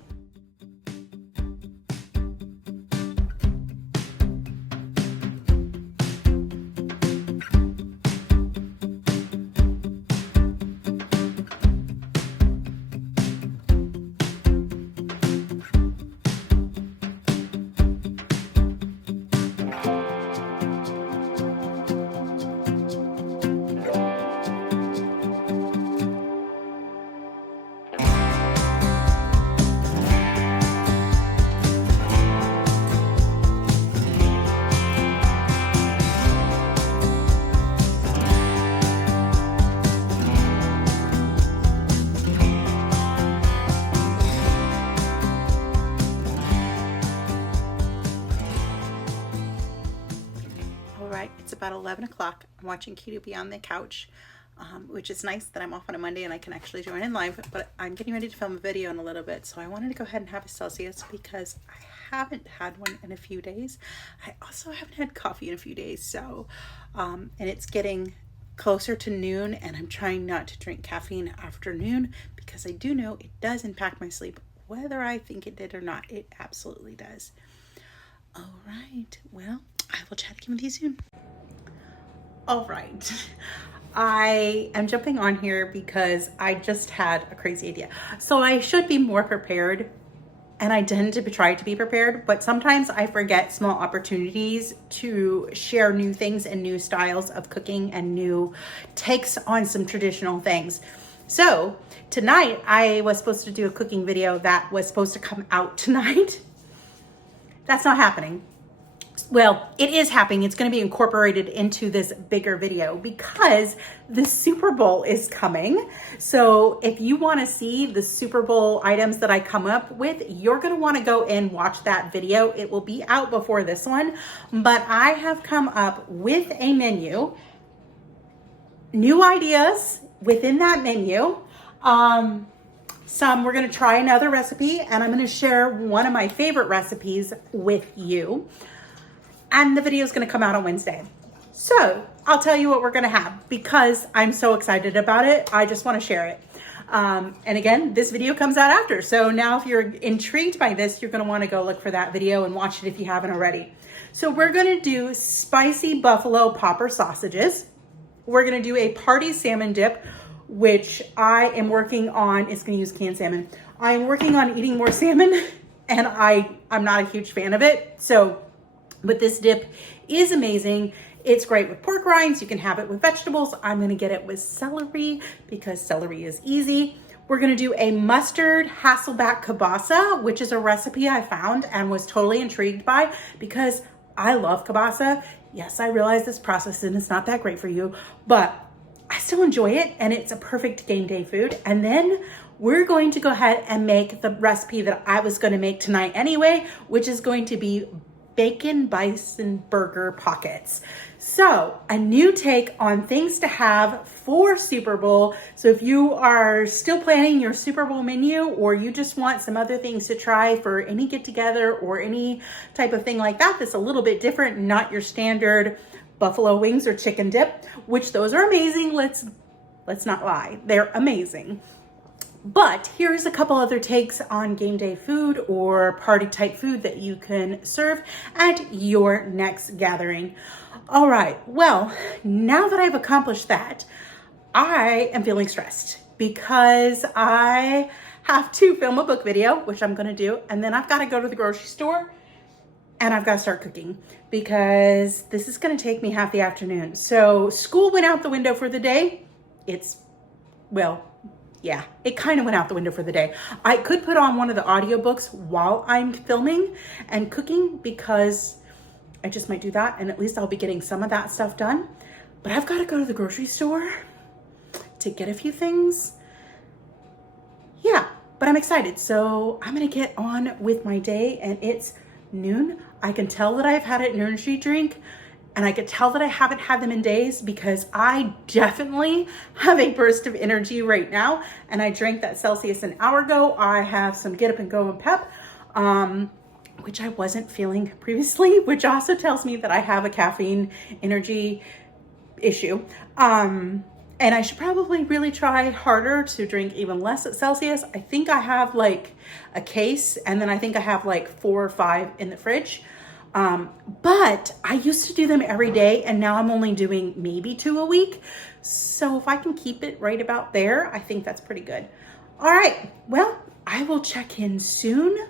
about 11 o'clock. I'm watching Keto be on the couch, which is nice that I'm off on a Monday and I can actually join in live, but I'm getting ready to film a video in a little bit. So I wanted to go ahead and have a Celsius because I haven't had one in a few days. I also haven't had coffee in a few days. So, and it's getting closer to noon and I'm trying not to drink caffeine after noon because I do know it does impact my sleep. Whether I think it did or not, it absolutely does. All right, well, I will chat again with you soon. All right, I am jumping on here because I just had a crazy idea. So I should be more prepared, and I tend to try to be prepared, but sometimes I forget small opportunities to share new things and new styles of cooking and new takes on some traditional things. So tonight I was supposed to do a cooking video that was supposed to come out tonight. That's not happening. Well, it is happening. It's going to be incorporated into this bigger video because the Super Bowl is coming. So if you want to see the Super Bowl items that I come up with, you're going to want to go and watch that video. It will be out before this one, but I have come up with a menu, new ideas within that menu. We're going to try another recipe and I'm going to share one of my favorite recipes with you. And the video is going to come out on Wednesday. So I'll tell you what we're going to have because I'm so excited about it. I just want to share it. And again, this video comes out after. So now if you're intrigued by this, you're going to want to go look for that video and watch it if you haven't already. So we're going to do spicy buffalo popper sausages. We're going to do a party salmon dip, which I am working on. It's going to use canned salmon. I'm working on eating more salmon and I'm not a huge fan of it. But this dip is amazing. It's great with pork rinds. You can have it with vegetables. I'm going to get it with celery because celery is easy. We're going to do a mustard Hasselback kielbasa, which is a recipe I found and was totally intrigued by because I love kielbasa. Yes, I realize this process and it's not that great for you, but I still enjoy it and it's a perfect game day food. And then we're going to go ahead and make the recipe that I was going to make tonight anyway, which is going to be bacon bison burger pockets. So a new take on things to have for Super Bowl. So if you are still planning your Super Bowl menu or you just want some other things to try for any get together or any type of thing like that that's a little bit different, not your standard buffalo wings or chicken dip, which those are amazing. Let's not lie. They're amazing. But here's a couple other takes on game day food or party type food that you can serve at your next gathering. All right, well, now that I've accomplished that, I am feeling stressed because I have to film a book video, which I'm gonna do, and then I've gotta go to the grocery store and I've gotta start cooking because this is gonna take me half the afternoon. So school went out the window for the day. Yeah, it kind of went out the window for the day. I could put on one of the audiobooks while I'm filming and cooking because I just might do that and at least I'll be getting some of that stuff done. But I've got to go to the grocery store to get a few things. Yeah, but I'm excited. So I'm going to get on with my day and it's noon. I can tell that I've had an energy drink. And I could tell that I haven't had them in days because I definitely have a burst of energy right now. And I drank that Celsius an hour ago. I have some Get Up and Go and Pep, which I wasn't feeling previously, which also tells me that I have a caffeine energy issue. And I should probably really try harder to drink even less at Celsius. I think I have like a case and then I think I have like 4 or 5 in the fridge. But I used to do them every day and now I'm only doing maybe 2 a week. So if I can keep it right about there, I think that's pretty good. All right, well, I will check in soon.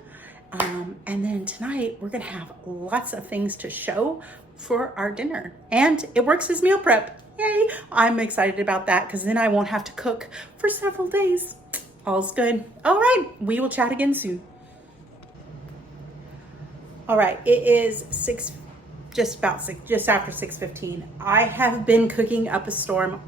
And then tonight we're gonna have lots of things to show for our dinner and it works as meal prep. Yay, I'm excited about that because then I won't have to cook for several days. All's good. All right, we will chat again soon. All right, it is just after 6:15. I have been cooking up a storm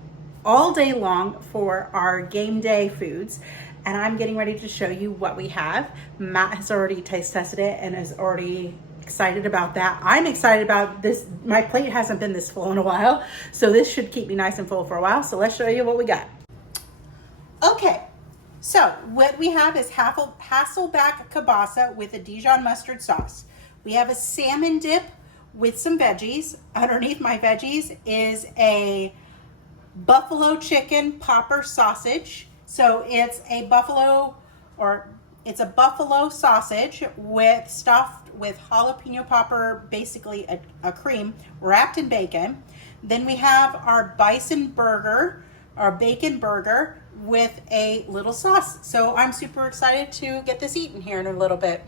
all day long for our game day foods, and I'm getting ready to show you what we have. Matt has already taste tested it and is already excited about that. I'm excited about this. My plate hasn't been this full in a while, so this should keep me nice and full for a while. So let's show you what we got. Okay, so what we have is Hasselback kielbasa with a Dijon mustard sauce. We have a salmon dip with some veggies. Underneath my veggies is a buffalo chicken popper sausage. So it's a buffalo sausage with stuffed with jalapeno popper, basically a cream wrapped in bacon. Then we have our bacon burger with a little sauce. So I'm super excited to get this eaten here in a little bit.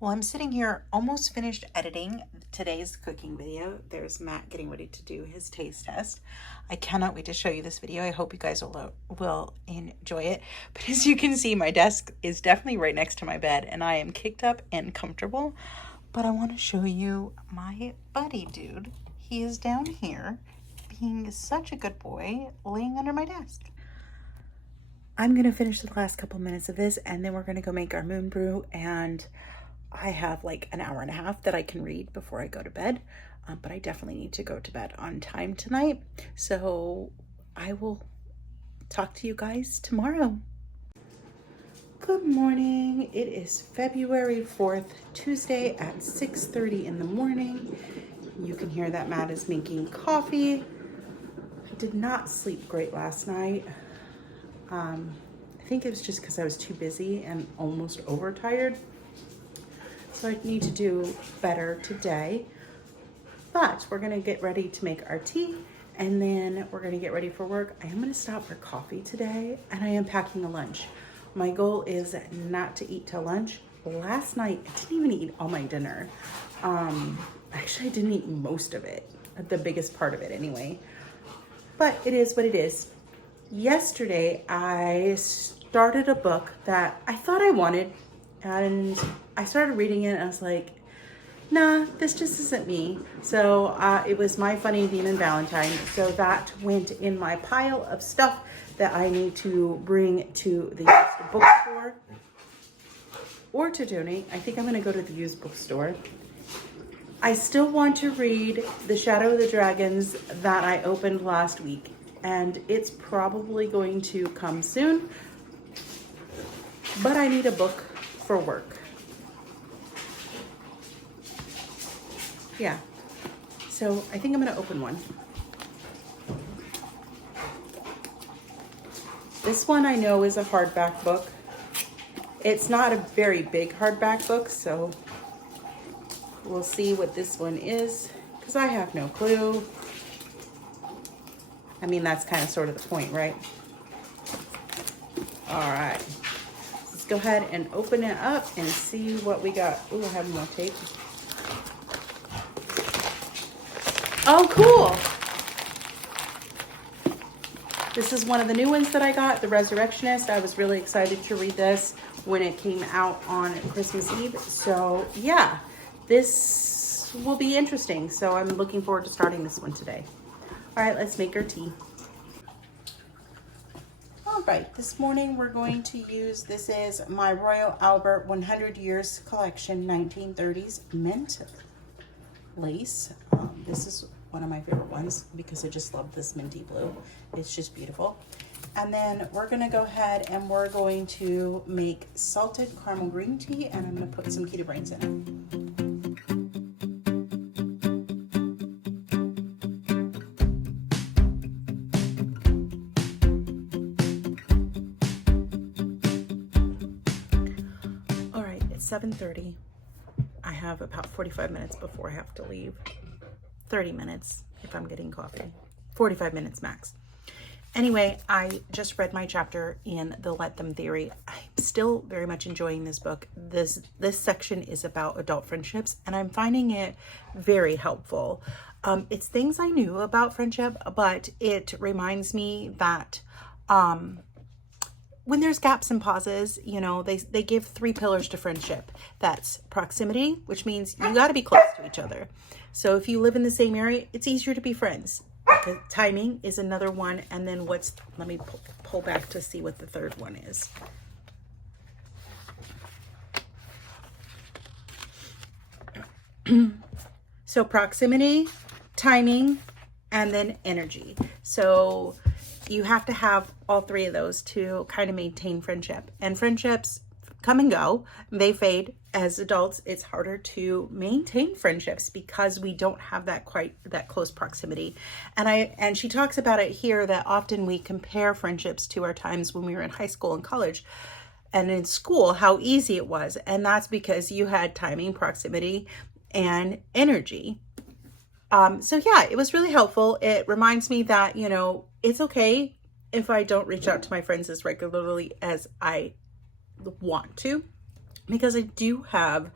Well, I'm sitting here almost finished editing today's cooking video. There's Matt getting ready to do his taste test. I cannot wait to show you this video. I hope you guys will enjoy it. But as you can see, my desk is definitely right next to my bed and I am kicked up and comfortable. But I want to show you my buddy dude. He is down here being such a good boy, laying under my desk. I'm going to finish the last couple minutes of this and then we're going to go make our moon brew, and I have like an hour and a half that I can read before I go to bed, but I definitely need to go to bed on time tonight. So I will talk to you guys tomorrow. Good morning. It is February 4th, Tuesday at 6:30 in the morning. You can hear that Matt is making coffee. I did not sleep great last night. I think it was just because I was too busy and almost overtired. So I need to do better today, but we're gonna get ready to make our tea and then we're gonna get ready for work. I am gonna stop for coffee today and I am packing a lunch. My goal is not to eat till lunch. Last night, I didn't even eat all my dinner. Actually, I didn't eat most of it, the biggest part of it anyway, but it is what it is. Yesterday, I started a book that I thought I wanted, and I started reading it and I was like, nah, this just isn't me. So it was My Funny Demon Valentine. So that went in my pile of stuff that I need to bring to the used bookstore or to donate. I think I'm gonna go to the used bookstore. I still want to read The Shadow of the Dragons that I opened last week, and it's probably going to come soon, but I need a book for work. Yeah, so I think I'm gonna open one. This one I know is a hardback book. It's not a very big hardback book, so we'll see what this one is, because I have no clue. I mean, that's kind of sort of the point, right? All right. Let's go ahead and open it up and see what we got. Ooh, I have more tape. Oh, cool. This is one of the new ones that I got, The Resurrectionist. I was really excited to read this when it came out on Christmas Eve. So yeah, this will be interesting. So I'm looking forward to starting this one today. All right, let's make our tea. All right, this morning we're going to use, this is my Royal Albert 100 Years Collection 1930s mint lace. This is one of my favorite ones because I just love this minty blue. It's just beautiful. And then we're gonna go ahead and we're going to make salted caramel green tea, and I'm gonna put some keto brains in it. All right, it's 7:30. I have about 45 minutes before I have to leave. 30 minutes if I'm getting coffee. 45 minutes max. Anyway, I just read my chapter in the Let Them theory. I'm still very much enjoying this book. This section is about adult friendships, and I'm finding it very helpful. It's things I knew about friendship, but it reminds me that when there's gaps and pauses, you know, they give 3 pillars to friendship. That's proximity, which means you got to be close to each other. So if you live in the same area, it's easier to be friends. Okay, timing is another one. And then let me pull back to see what the third one is. So proximity, timing, and then energy. So you have to have all three of those to kind of maintain friendship. And friendships come and go, they fade. As adults, it's harder to maintain friendships because we don't have that close proximity. And she talks about it here that often we compare friendships to our times when we were in high school and college and in school, how easy it was. And that's because you had timing, proximity, and energy. So yeah, it was really helpful. It reminds me that, it's okay if I don't reach out to my friends as regularly as I want to, because I do have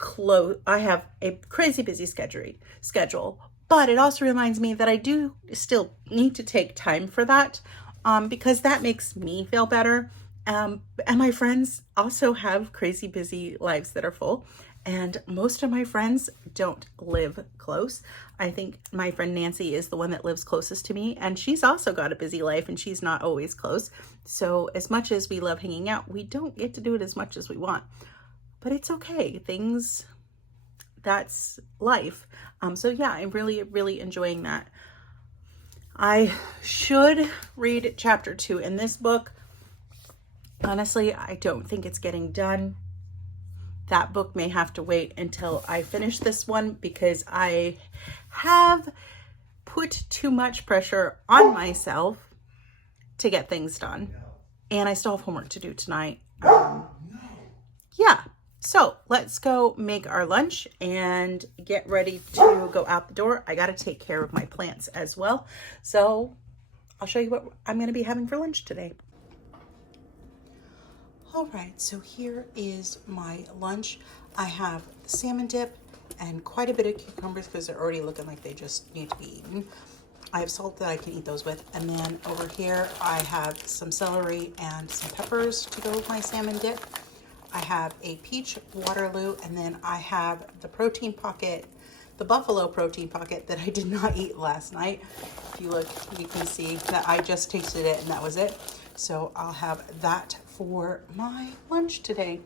a crazy busy schedule, but it also reminds me that I do still need to take time for that, because that makes me feel better. And my friends also have crazy busy lives that are full. And most of my friends don't live close. I think my friend Nancy is the one that lives closest to me, and she's also got a busy life and she's not always close. So as much as we love hanging out, we don't get to do it as much as we want. But it's okay. That's life. So yeah, I'm really, really enjoying that. I should read chapter 2 in this book. Honestly, I don't think it's getting done. That book may have to wait until I finish this one because I have put too much pressure on myself to get things done. And I still have homework to do tonight. Yeah, so let's go make our lunch and get ready to go out the door. I got to take care of my plants as well. So I'll show you what I'm going to be having for lunch today. All right, so here is my lunch. I have salmon dip and quite a bit of cucumbers because they're already looking like they just need to be eaten. I have salt that I can eat those with. And then over here, I have some celery and some peppers to go with my salmon dip. I have a peach Waterloo, and then I have the protein pocket, the buffalo protein pocket that I did not eat last night. If you look, you can see that I just tasted it and that was it. So I'll have that for my lunch today.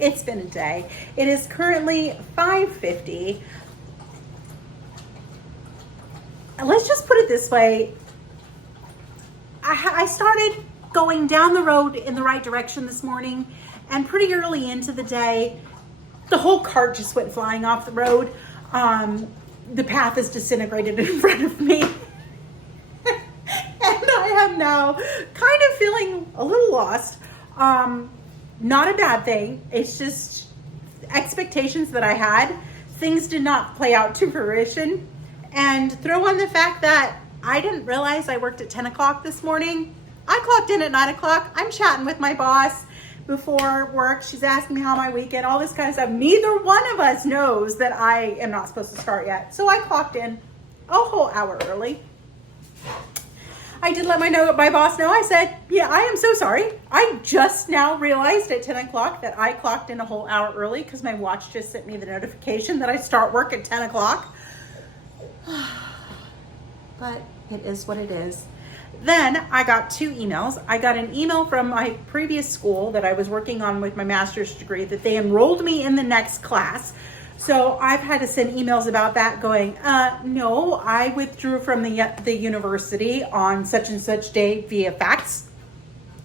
It's been a day. It is currently 5:50. Let's just put it this way. I started going down the road in the right direction this morning, and pretty early into the day, the whole cart just went flying off the road. The path is disintegrated in front of me. I am now kind of feeling a little lost. Not a bad thing. It's just expectations that I had. Things did not play out to fruition. And throw on the fact that I didn't realize I worked at 10 o'clock this morning. I clocked in at 9 o'clock. I'm chatting with my boss before work. She's asking me how my weekend, all this kind of stuff. Neither one of us knows that I am not supposed to start yet. So I clocked in a whole hour early. I did let my boss know. I said, yeah, I am so sorry. I just now realized at 10 o'clock that I clocked in a whole hour early because my watch just sent me the notification that I start work at 10 o'clock. But it is what it is. Then I got 2 emails. I got an email from my previous school that I was working on with my master's degree that they enrolled me in the next class. So I've had to send emails about that going, no, I withdrew from the university on such and such day via fax.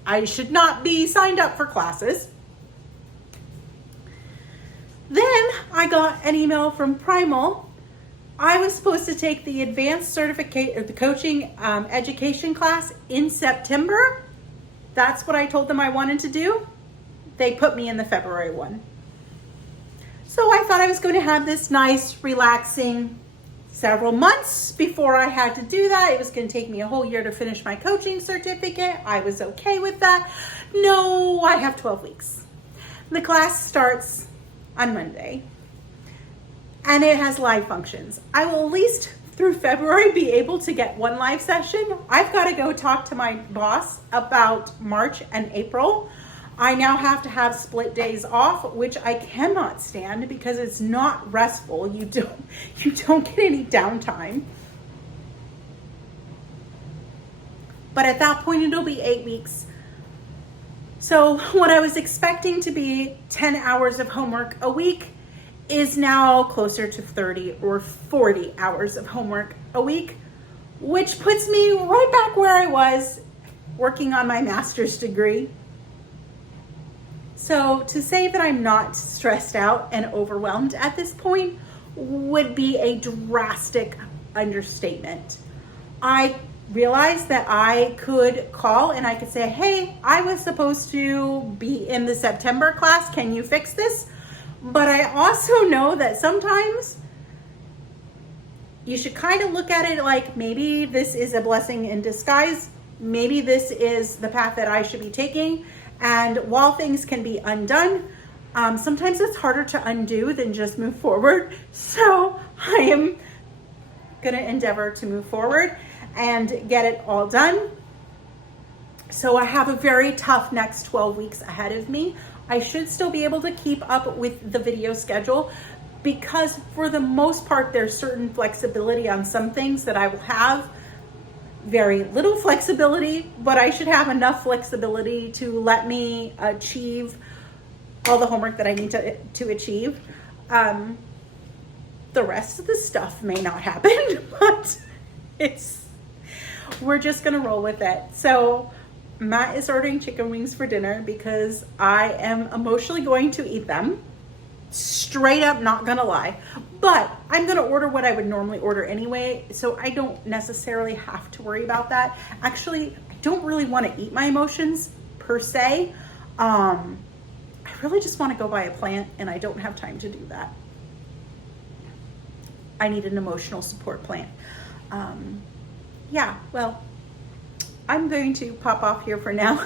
I should not be signed up for classes. Then I got an email from Primal. I was supposed to take the advanced certificate or the coaching education class in September. That's what I told them I wanted to do. They put me in the February one. So I thought I was going to have this nice, relaxing several months before I had to do that. It was going to take me a whole year to finish my coaching certificate. I was okay with that. No, I have 12 weeks. The class starts on Monday, and it has live functions. I will at least through February be able to get one live session. I've got to go talk to my boss about March and April. I now have to have split days off, which I cannot stand because it's not restful. You don't get any downtime. But at that point, it'll be 8 weeks. So what I was expecting to be 10 hours of homework a week is now closer to 30 or 40 hours of homework a week, which puts me right back where I was working on my master's degree. So to say that I'm not stressed out and overwhelmed at this point would be a drastic understatement. I realized that I could call and I could say, hey, I was supposed to be in the September class. Can you fix this? But I also know that sometimes you should kind of look at it like maybe this is a blessing in disguise. Maybe this is the path that I should be taking. And while things can be undone, sometimes it's harder to undo than just move forward. So I am going to endeavor to move forward and get it all done. So I have a very tough next 12 weeks ahead of me. I should still be able to keep up with the video schedule because for the most part, there's certain flexibility on some things that I will have. Very little flexibility, but I should have enough flexibility to let me achieve all the homework that I need to achieve. The rest of the stuff may not happen, but we're just gonna roll with it. So Matt is ordering chicken wings for dinner because I am emotionally going to eat them. Straight up, not gonna lie. But I'm gonna order what I would normally order anyway, so I don't necessarily have to worry about that. Actually, I don't really wanna eat my emotions per se. I really just wanna go buy a plant and I don't have time to do that. I need an emotional support plant. Yeah, well, I'm going to pop off here for now.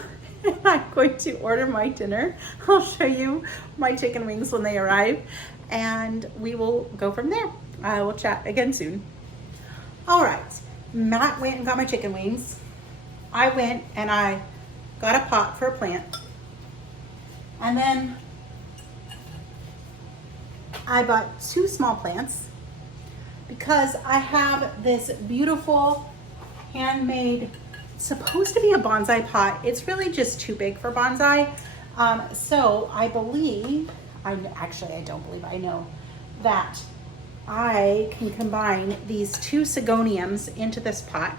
I'm going to order my dinner. I'll show you my chicken wings when they arrive and we will go from there. I will chat again soon. All right, Matt went and got my chicken wings. I went and I got a pot for a plant. And then I bought 2 small plants because I have this beautiful handmade, supposed to be a bonsai pot. It's really just too big for bonsai. So I believe, I don't believe, I know that I can combine these 2 sigoniums into this pot.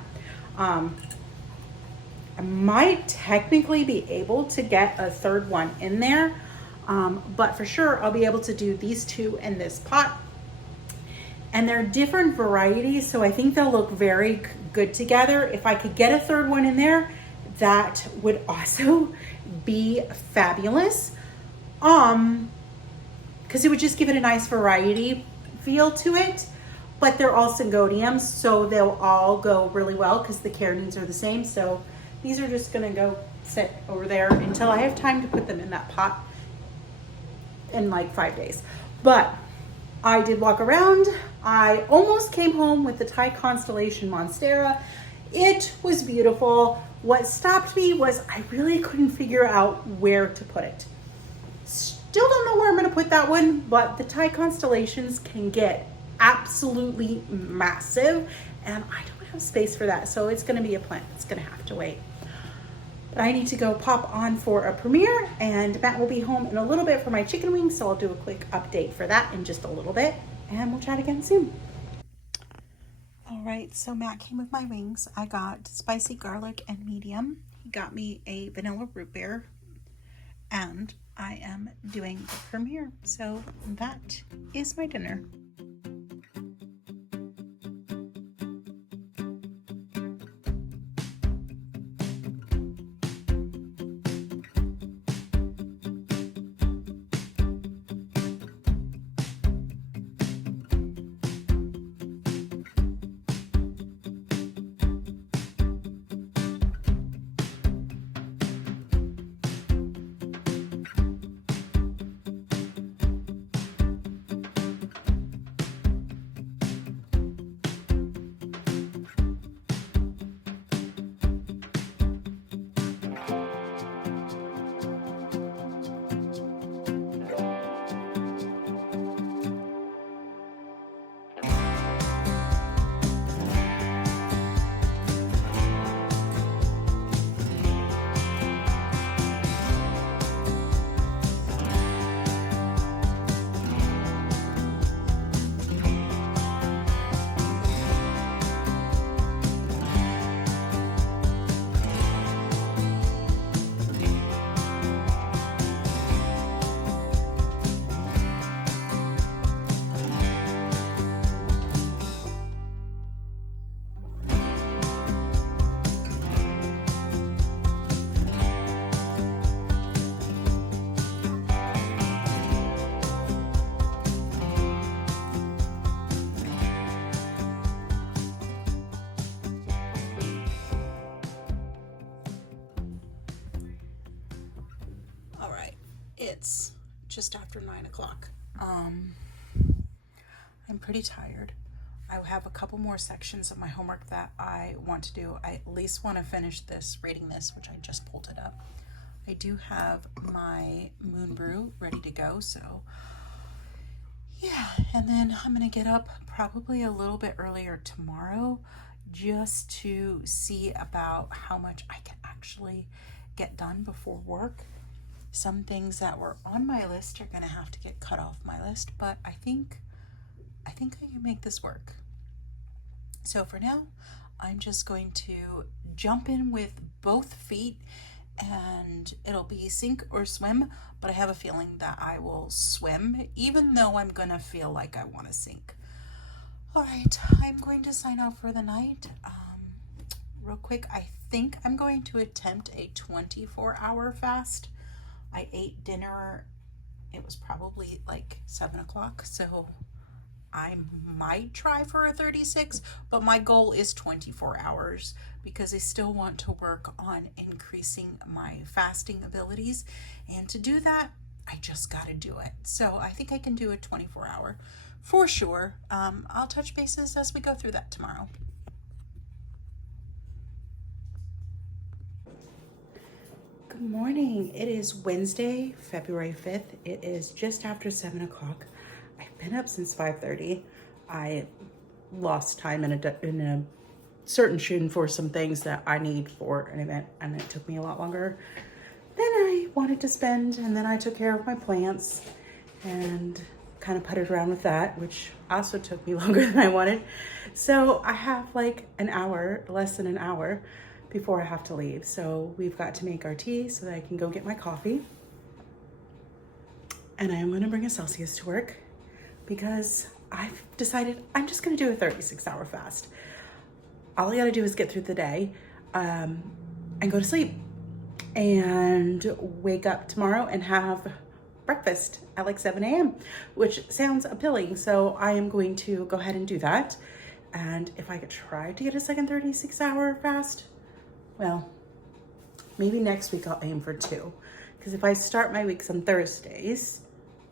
I might technically be able to get a 3rd one in there, but for sure I'll be able to do these 2 in this pot. And they're different varieties, so I think they'll look very good together. If I could get a 3rd one in there, that would also be fabulous. Because it would just give it a nice variety feel to it. But they're all syngoniums, so they'll all go really well because the care needs are the same. So these are just gonna go sit over there until I have time to put them in that pot in like 5 days. But I did walk around. I almost came home with the Thai constellation Monstera. It was beautiful. What stopped me was I really couldn't figure out where to put it. Still don't know where I'm gonna put that one, but the Thai constellations can get absolutely massive and I don't have space for that. So it's gonna be a plant. It's gonna have to wait. But I need to go pop on for a premiere and Matt will be home in a little bit for my chicken wings. So I'll do a quick update for that in just a little bit and we'll chat again soon. All right, so Matt came with my wings. I got spicy garlic and medium. He got me a vanilla root beer and I am doing the premiere. So that is my dinner. All right, it's just after 9 o'clock. I'm pretty tired. I have a couple more sections of my homework that I want to do. I at least want to finish reading this, which I just pulled it up. I do have my moon brew ready to go, so yeah. And then I'm going to get up probably a little bit earlier tomorrow just to see about how much I can actually get done before work. Some things that were on my list are going to have to get cut off my list, but I think I can make this work. So for now, I'm just going to jump in with both feet, and it'll be sink or swim, but I have a feeling that I will swim, even though I'm going to feel like I want to sink. All right, I'm going to sign out for the night. Real quick, I think I'm going to attempt a 24-hour fast. I ate dinner, it was probably like 7 o'clock, so I might try for a 36, but my goal is 24 hours because I still want to work on increasing my fasting abilities. And to do that, I just got to do it. So I think I can do a 24-hour for sure. I'll touch bases as we go through that tomorrow. Good morning. It is Wednesday, February 5th. It is just after 7 o'clock. I've been up since 5:30. I lost time in a certain tune for some things that I need for an event, and it took me a lot longer than I wanted to spend. And then I took care of my plants and kind of puttered around with that, which also took me longer than I wanted. So I have like an hour, less than an hour before I have to leave. So we've got to make our tea so that I can go get my coffee. And I am going to bring a Celsius to work, because I've decided I'm just going to do a 36-hour fast. All I got to do is get through the day and go to sleep and wake up tomorrow and have breakfast at like 7 a.m., which sounds appealing. So I am going to go ahead and do that. And if I could try to get a second 36-hour fast, well, maybe next week I'll aim for 2. Because if I start my weeks on Thursdays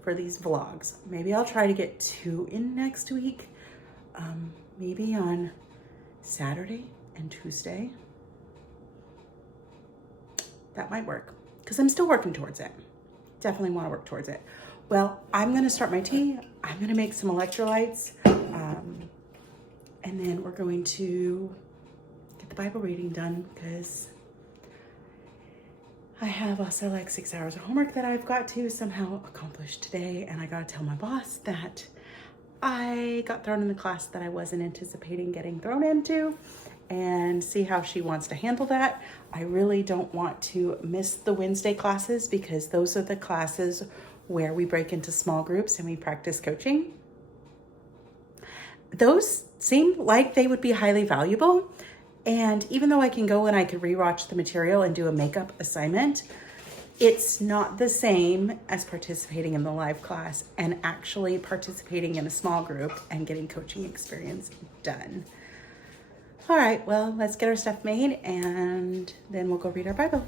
for these vlogs, maybe I'll try to get 2 in next week. Maybe on Saturday and Tuesday. That might work, because I'm still working towards it. Definitely want to work towards it. Well, I'm going to start my tea. I'm going to make some electrolytes. And then we're going to get the Bible reading done, because I have also like 6 hours of homework that I've got to somehow accomplish today. And I got to tell my boss that I got thrown in the class that I wasn't anticipating getting thrown into, and see how she wants to handle that. I really don't want to miss the Wednesday classes, because those are the classes where we break into small groups and we practice coaching. Those seem like they would be highly valuable. And even though I can go and I could rewatch the material and do a makeup assignment, it's not the same as participating in the live class and actually participating in a small group and getting coaching experience done. All right, well, let's get our stuff made and then we'll go read our Bible.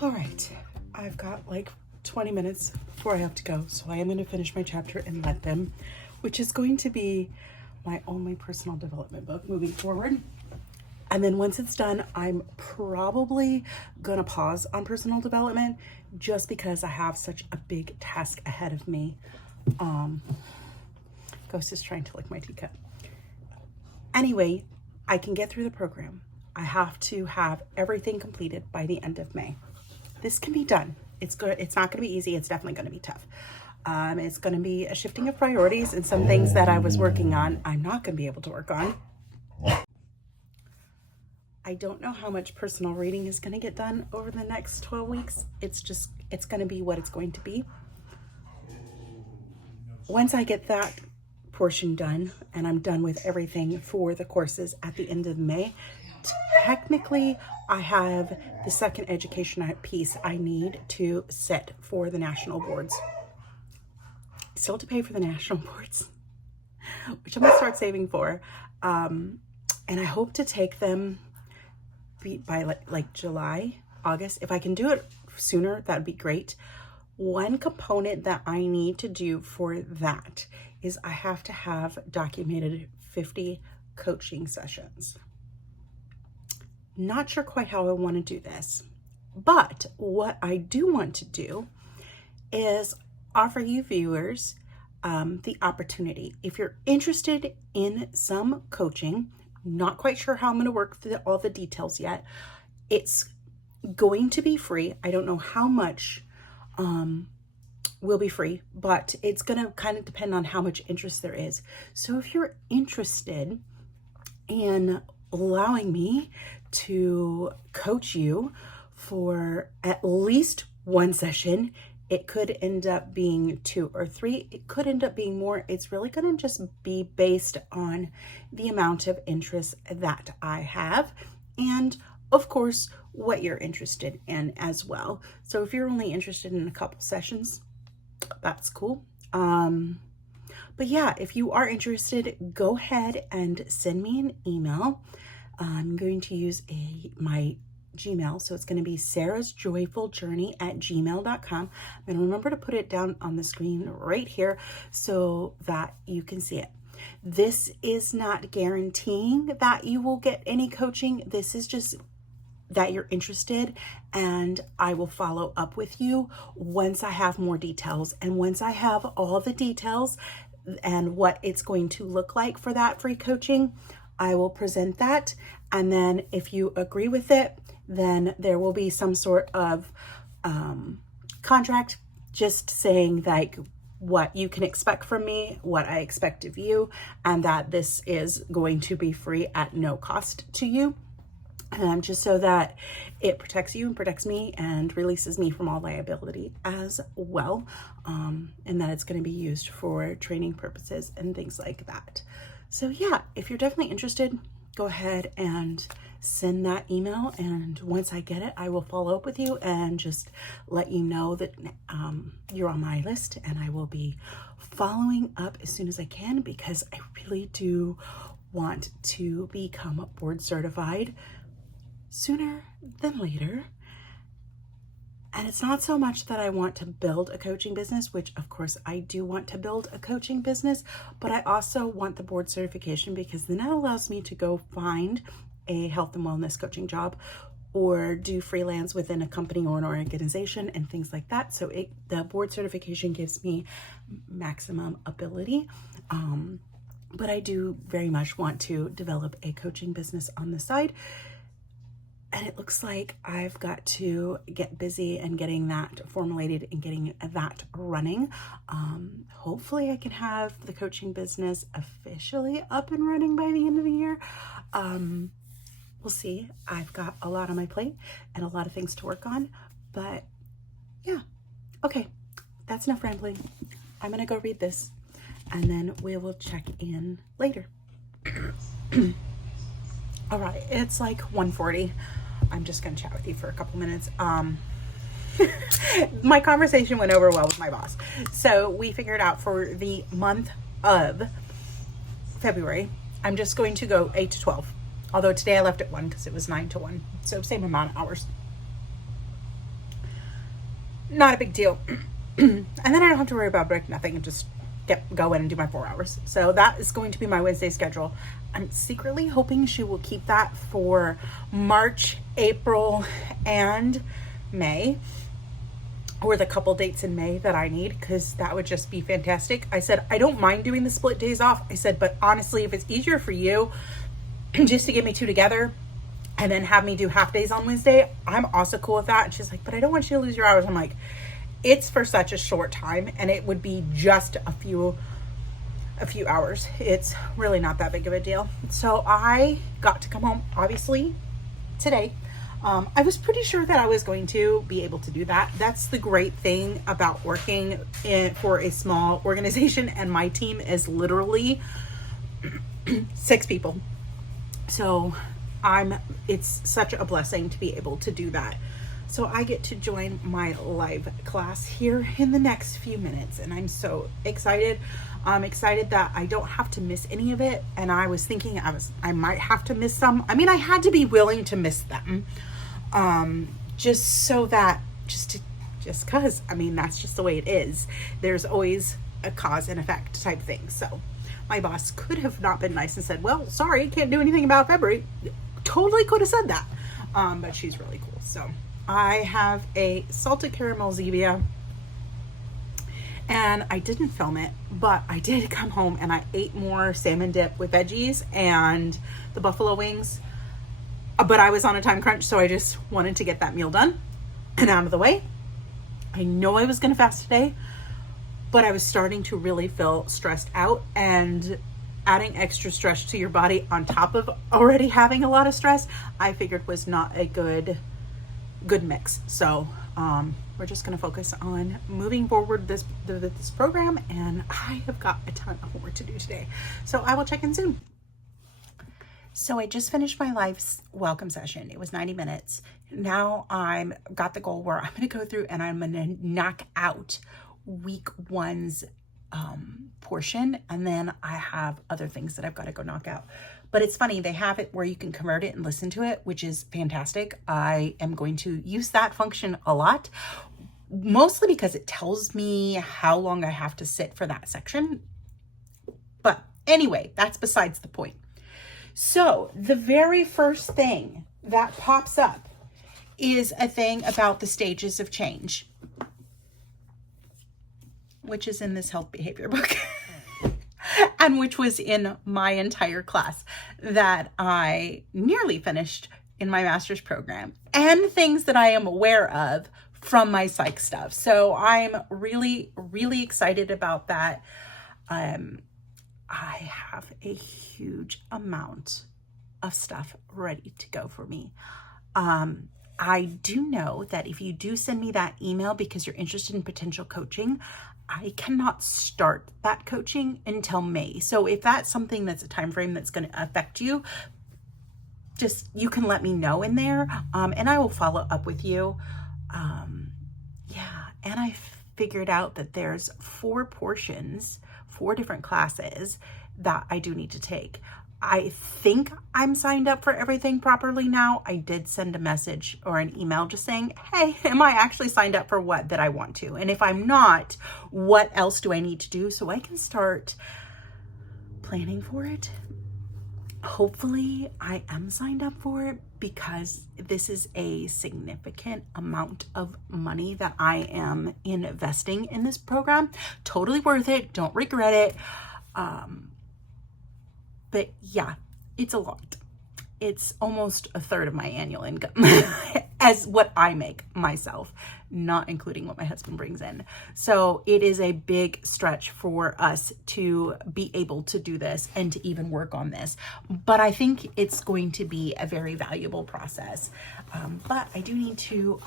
All right, I've got like 20 minutes before I have to go, so I am going to finish my chapter in Let Them, which is going to be my only personal development book moving forward. And then once it's done, I'm probably going to pause on personal development just because I have such a big task ahead of me. Ghost is trying to lick my teacup. Anyway, I can get through the program. I have to have everything completed by the end of May. This can be done. It's good. It's not going to be easy. It's definitely going to be tough. It's going to be a shifting of priorities, and some things that I was working on, I'm not going to be able to work on. I don't know how much personal reading is going to get done over the next 12 weeks. It's going to be what it's going to be. Once I get that portion done and I'm done with everything for the courses at the end of May, technically I have the second education piece I need to set for the national boards. Still have to pay for the national boards, which I'm going to start saving for. And I hope to take them by like July, August. If I can do it sooner, that'd be great. One component that I need to do for that is I have to have documented 50 coaching sessions. Not sure quite how I want to do this, but what I do want to do is offer you viewers the opportunity. If you're interested in some coaching, not quite sure how I'm going to work through all the details yet. It's going to be free. I don't know how much will be free, but it's going to kind of depend on how much interest there is. So if you're interested in allowing me to coach you for at least one session, it could end up being 2 or 3. It could end up being more. It's really going to just be based on the amount of interest that I have, and of course, what you're interested in as well. So if you're only interested in a couple sessions, that's cool. But yeah, if you are interested, go ahead and send me an email. I'm going to use my Gmail. So it's going to be sarahsjoyfuljourney@gmail.com. And remember to put it down on the screen right here so that you can see it. This is not guaranteeing that you will get any coaching. This is just that you're interested, and I will follow up with you once I have more details. And once I have all the details and what it's going to look like for that free coaching, I will present that. And then if you agree with it, then there will be some sort of contract just saying like what you can expect from me, what I expect of you, and that this is going to be free at no cost to you. Just so that it protects you and protects me and releases me from all liability as well. And that it's going to be used for training purposes and things like that. So yeah, if you're definitely interested, go ahead and send that email, and once I get it, I will follow up with you and just let you know that you're on my list, and I will be following up as soon as I can, because I really do want to become board certified sooner than later. And it's not so much that I want to build a coaching business, which of course I do want to build a coaching business, but I also want the board certification, because then that allows me to go find a health and wellness coaching job or do freelance within a company or an organization and things like that. So the board certification gives me maximum ability. But I do very much want to develop a coaching business on the side. And it looks like I've got to get busy and getting that formulated and getting that running. Hopefully I can have the coaching business officially up and running by the end of the year. We'll see. I've got a lot on my plate and a lot of things to work on, but yeah. Okay, that's enough rambling. I'm gonna go read this, and then we will check in later. All right, it's like 1:40. I'm just gonna chat with you for a couple minutes. My conversation went over well with my boss. So we figured out for the month of February, I'm just going to go 8 to 12. Although today I left at 1 because it was 9 to 1. So same amount of hours. Not a big deal. And then I don't have to worry about break nothing and just go in and do my 4 hours. So that is going to be my Wednesday schedule. I'm secretly hoping she will keep that for March, April, and May, or the couple dates in May that I need, because that would just be fantastic. I said, I don't mind doing the split days off. I said, but honestly, if it's easier for you just to get me 2 together, and then have me do half days on Wednesday, I'm also cool with that. And she's like, but I don't want you to lose your hours. I'm like, it's for such a short time, and it would be just a few hours. It's really not that big of a deal. So I got to come home, obviously, today. I was pretty sure that I was going to be able to do that. That's the great thing about working for a small organization, and my team is literally 6 people. So it's such a blessing to be able to do that. So I get to join my live class here in the next few minutes, and I'm so excited. I'm excited that I don't have to miss any of it. And I was thinking I might have to miss some. I mean, I had to be willing to miss them, just cause, I mean, that's just the way it is. There's always a cause and effect type thing. So my boss could have not been nice and said, well, sorry, can't do anything about February. Totally could have said that. But she's really cool. So I have a salted caramel Zevia, and I didn't film it, but I did come home and I ate more salmon dip with veggies and the buffalo wings. But I was on a time crunch, so I just wanted to get that meal done and out of the way. I know I was going to fast today, but I was starting to really feel stressed out, and adding extra stress to your body on top of already having a lot of stress, I figured was not a good mix. So we're just going to focus on moving forward this program, and I have got a ton of homework to do today. So I will check in soon. So I just finished my live welcome session. It was 90 minutes. Now I'm got the goal where I'm going to go through and I'm going to knock out week 1's portion, and then I have other things that I've got to go knock out. But it's funny, they have it where you can convert it and listen to it, which is fantastic. I am going to use that function a lot, mostly because it tells me how long I have to sit for that section. But anyway, that's besides the point. So the very first thing that pops up is a thing about the stages of change, which is in this health behavior book. And which was in my entire class that I nearly finished in my master's program, and things that I am aware of from my psych stuff. So I'm really, really excited about that. I have a huge amount of stuff ready to go for me. I do know that if you do send me that email because you're interested in potential coaching, I cannot start that coaching until May. So if that's something that's a time frame that's going to affect you, just, you can let me know in there, and I will follow up with you. Yeah, and I figured out that there's 4 portions, 4 different classes that I do need to take. I think I'm signed up for everything properly now. I did send a message or an email just saying, hey, am I actually signed up for what that I want to? And if I'm not, what else do I need to do so I can start planning for it? Hopefully I am signed up for it, because this is a significant amount of money that I am investing in this program. Totally worth it. Don't regret it. But yeah, it's a lot. It's almost a third of my annual income as what I make myself, not including what my husband brings in. So it is a big stretch for us to be able to do this and to even work on this. But I think it's going to be a very valuable process. But I do need to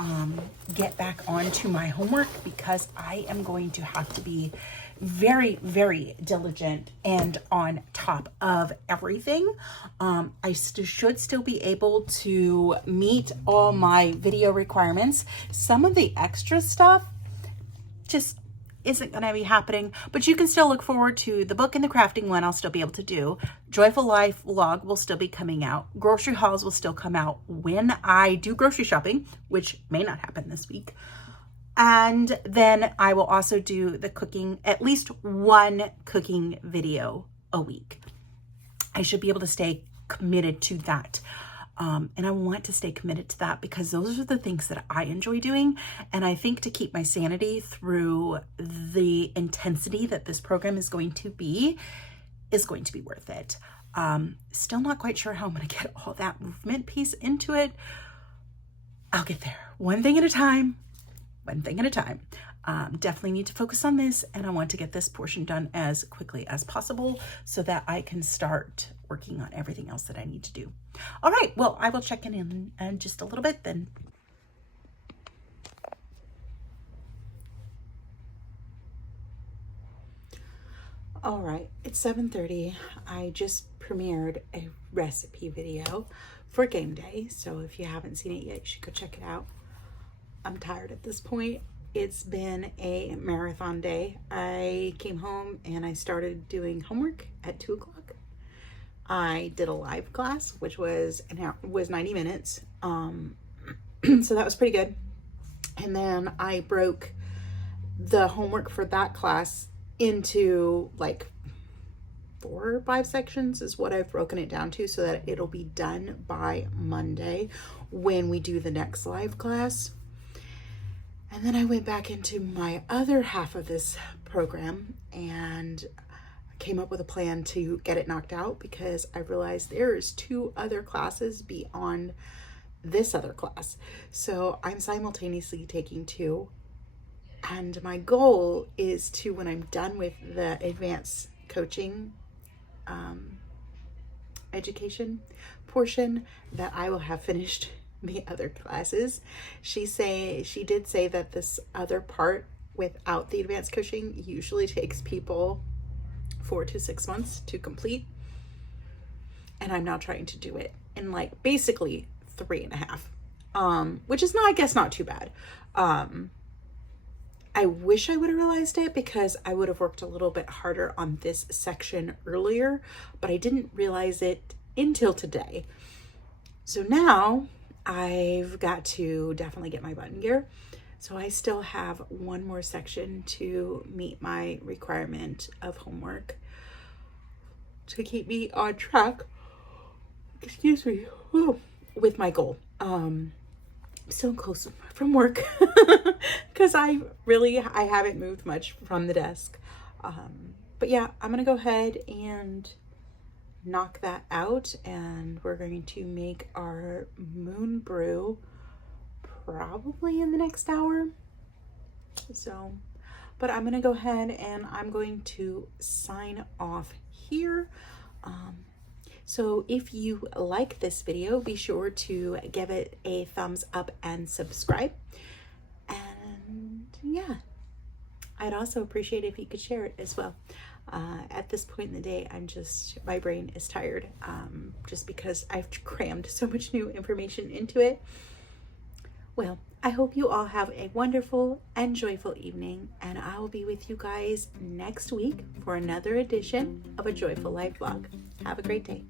get back onto my homework, because I am going to have to be very, very diligent and on top of everything. I should still be able to meet all my video requirements. Some of the extra stuff just isn't going to be happening, but you can still look forward to the book and the crafting one. I'll still be able to do. Joyful Life vlog will still be coming out. Grocery hauls will still come out when I do grocery shopping, which may not happen this week. And then I will also do the cooking, at least 1 cooking video a week. I should be able to stay committed to that. And I want to stay committed to that because those are the things that I enjoy doing. And I think to keep my sanity through the intensity that this program is going to be, is going to be worth it. Still not quite sure how I'm going to get all that movement piece into it. I'll get there. One thing at a time. Definitely need to focus on this, and I want to get this portion done as quickly as possible so that I can start working on everything else that I need to do. All right, well, I will check in just a little bit then. All right, it's 7:30. I just premiered a recipe video for game day, so if you haven't seen it yet, you should go check it out. I'm tired at this point. It's been a marathon day. I came home and I started doing homework at 2 o'clock. I did a live class, which was 90 minutes. So that was pretty good. And then I broke the homework for that class into like 4 or 5 sections is what I've broken it down to, so that it'll be done by Monday when we do the next live class. And then I went back into my other half of this program and came up with a plan to get it knocked out, because I realized there's 2 other classes beyond this other class. So I'm simultaneously taking 2. And my goal is to, when I'm done with the advanced coaching education portion, that I will have finished the other classes. She did say that this other part without the advanced coaching usually takes people 4 to 6 months to complete. And I'm now trying to do it in like basically 3.5, which is not, I guess, not too bad. I wish I would have realized it, because I would have worked a little bit harder on this section earlier, but I didn't realize it until today. So now I've got to definitely get my button gear. So I still have 1 more section to meet my requirement of homework to keep me on track, excuse me, with my goal. So close from work because I haven't moved much from the desk. But yeah, I'm gonna go ahead and knock that out, and we're going to make our moon brew probably in the next hour. So, but I'm gonna go ahead and I'm going to sign off here. So if you like this video, be sure to give it a thumbs up and subscribe. And yeah, I'd also appreciate if you could share it as well. At this point in the day, my brain is tired, just because I've crammed so much new information into it. Well, I hope you all have a wonderful and joyful evening, and I will be with you guys next week for another edition of A Joyful Life Vlog. Have a great day.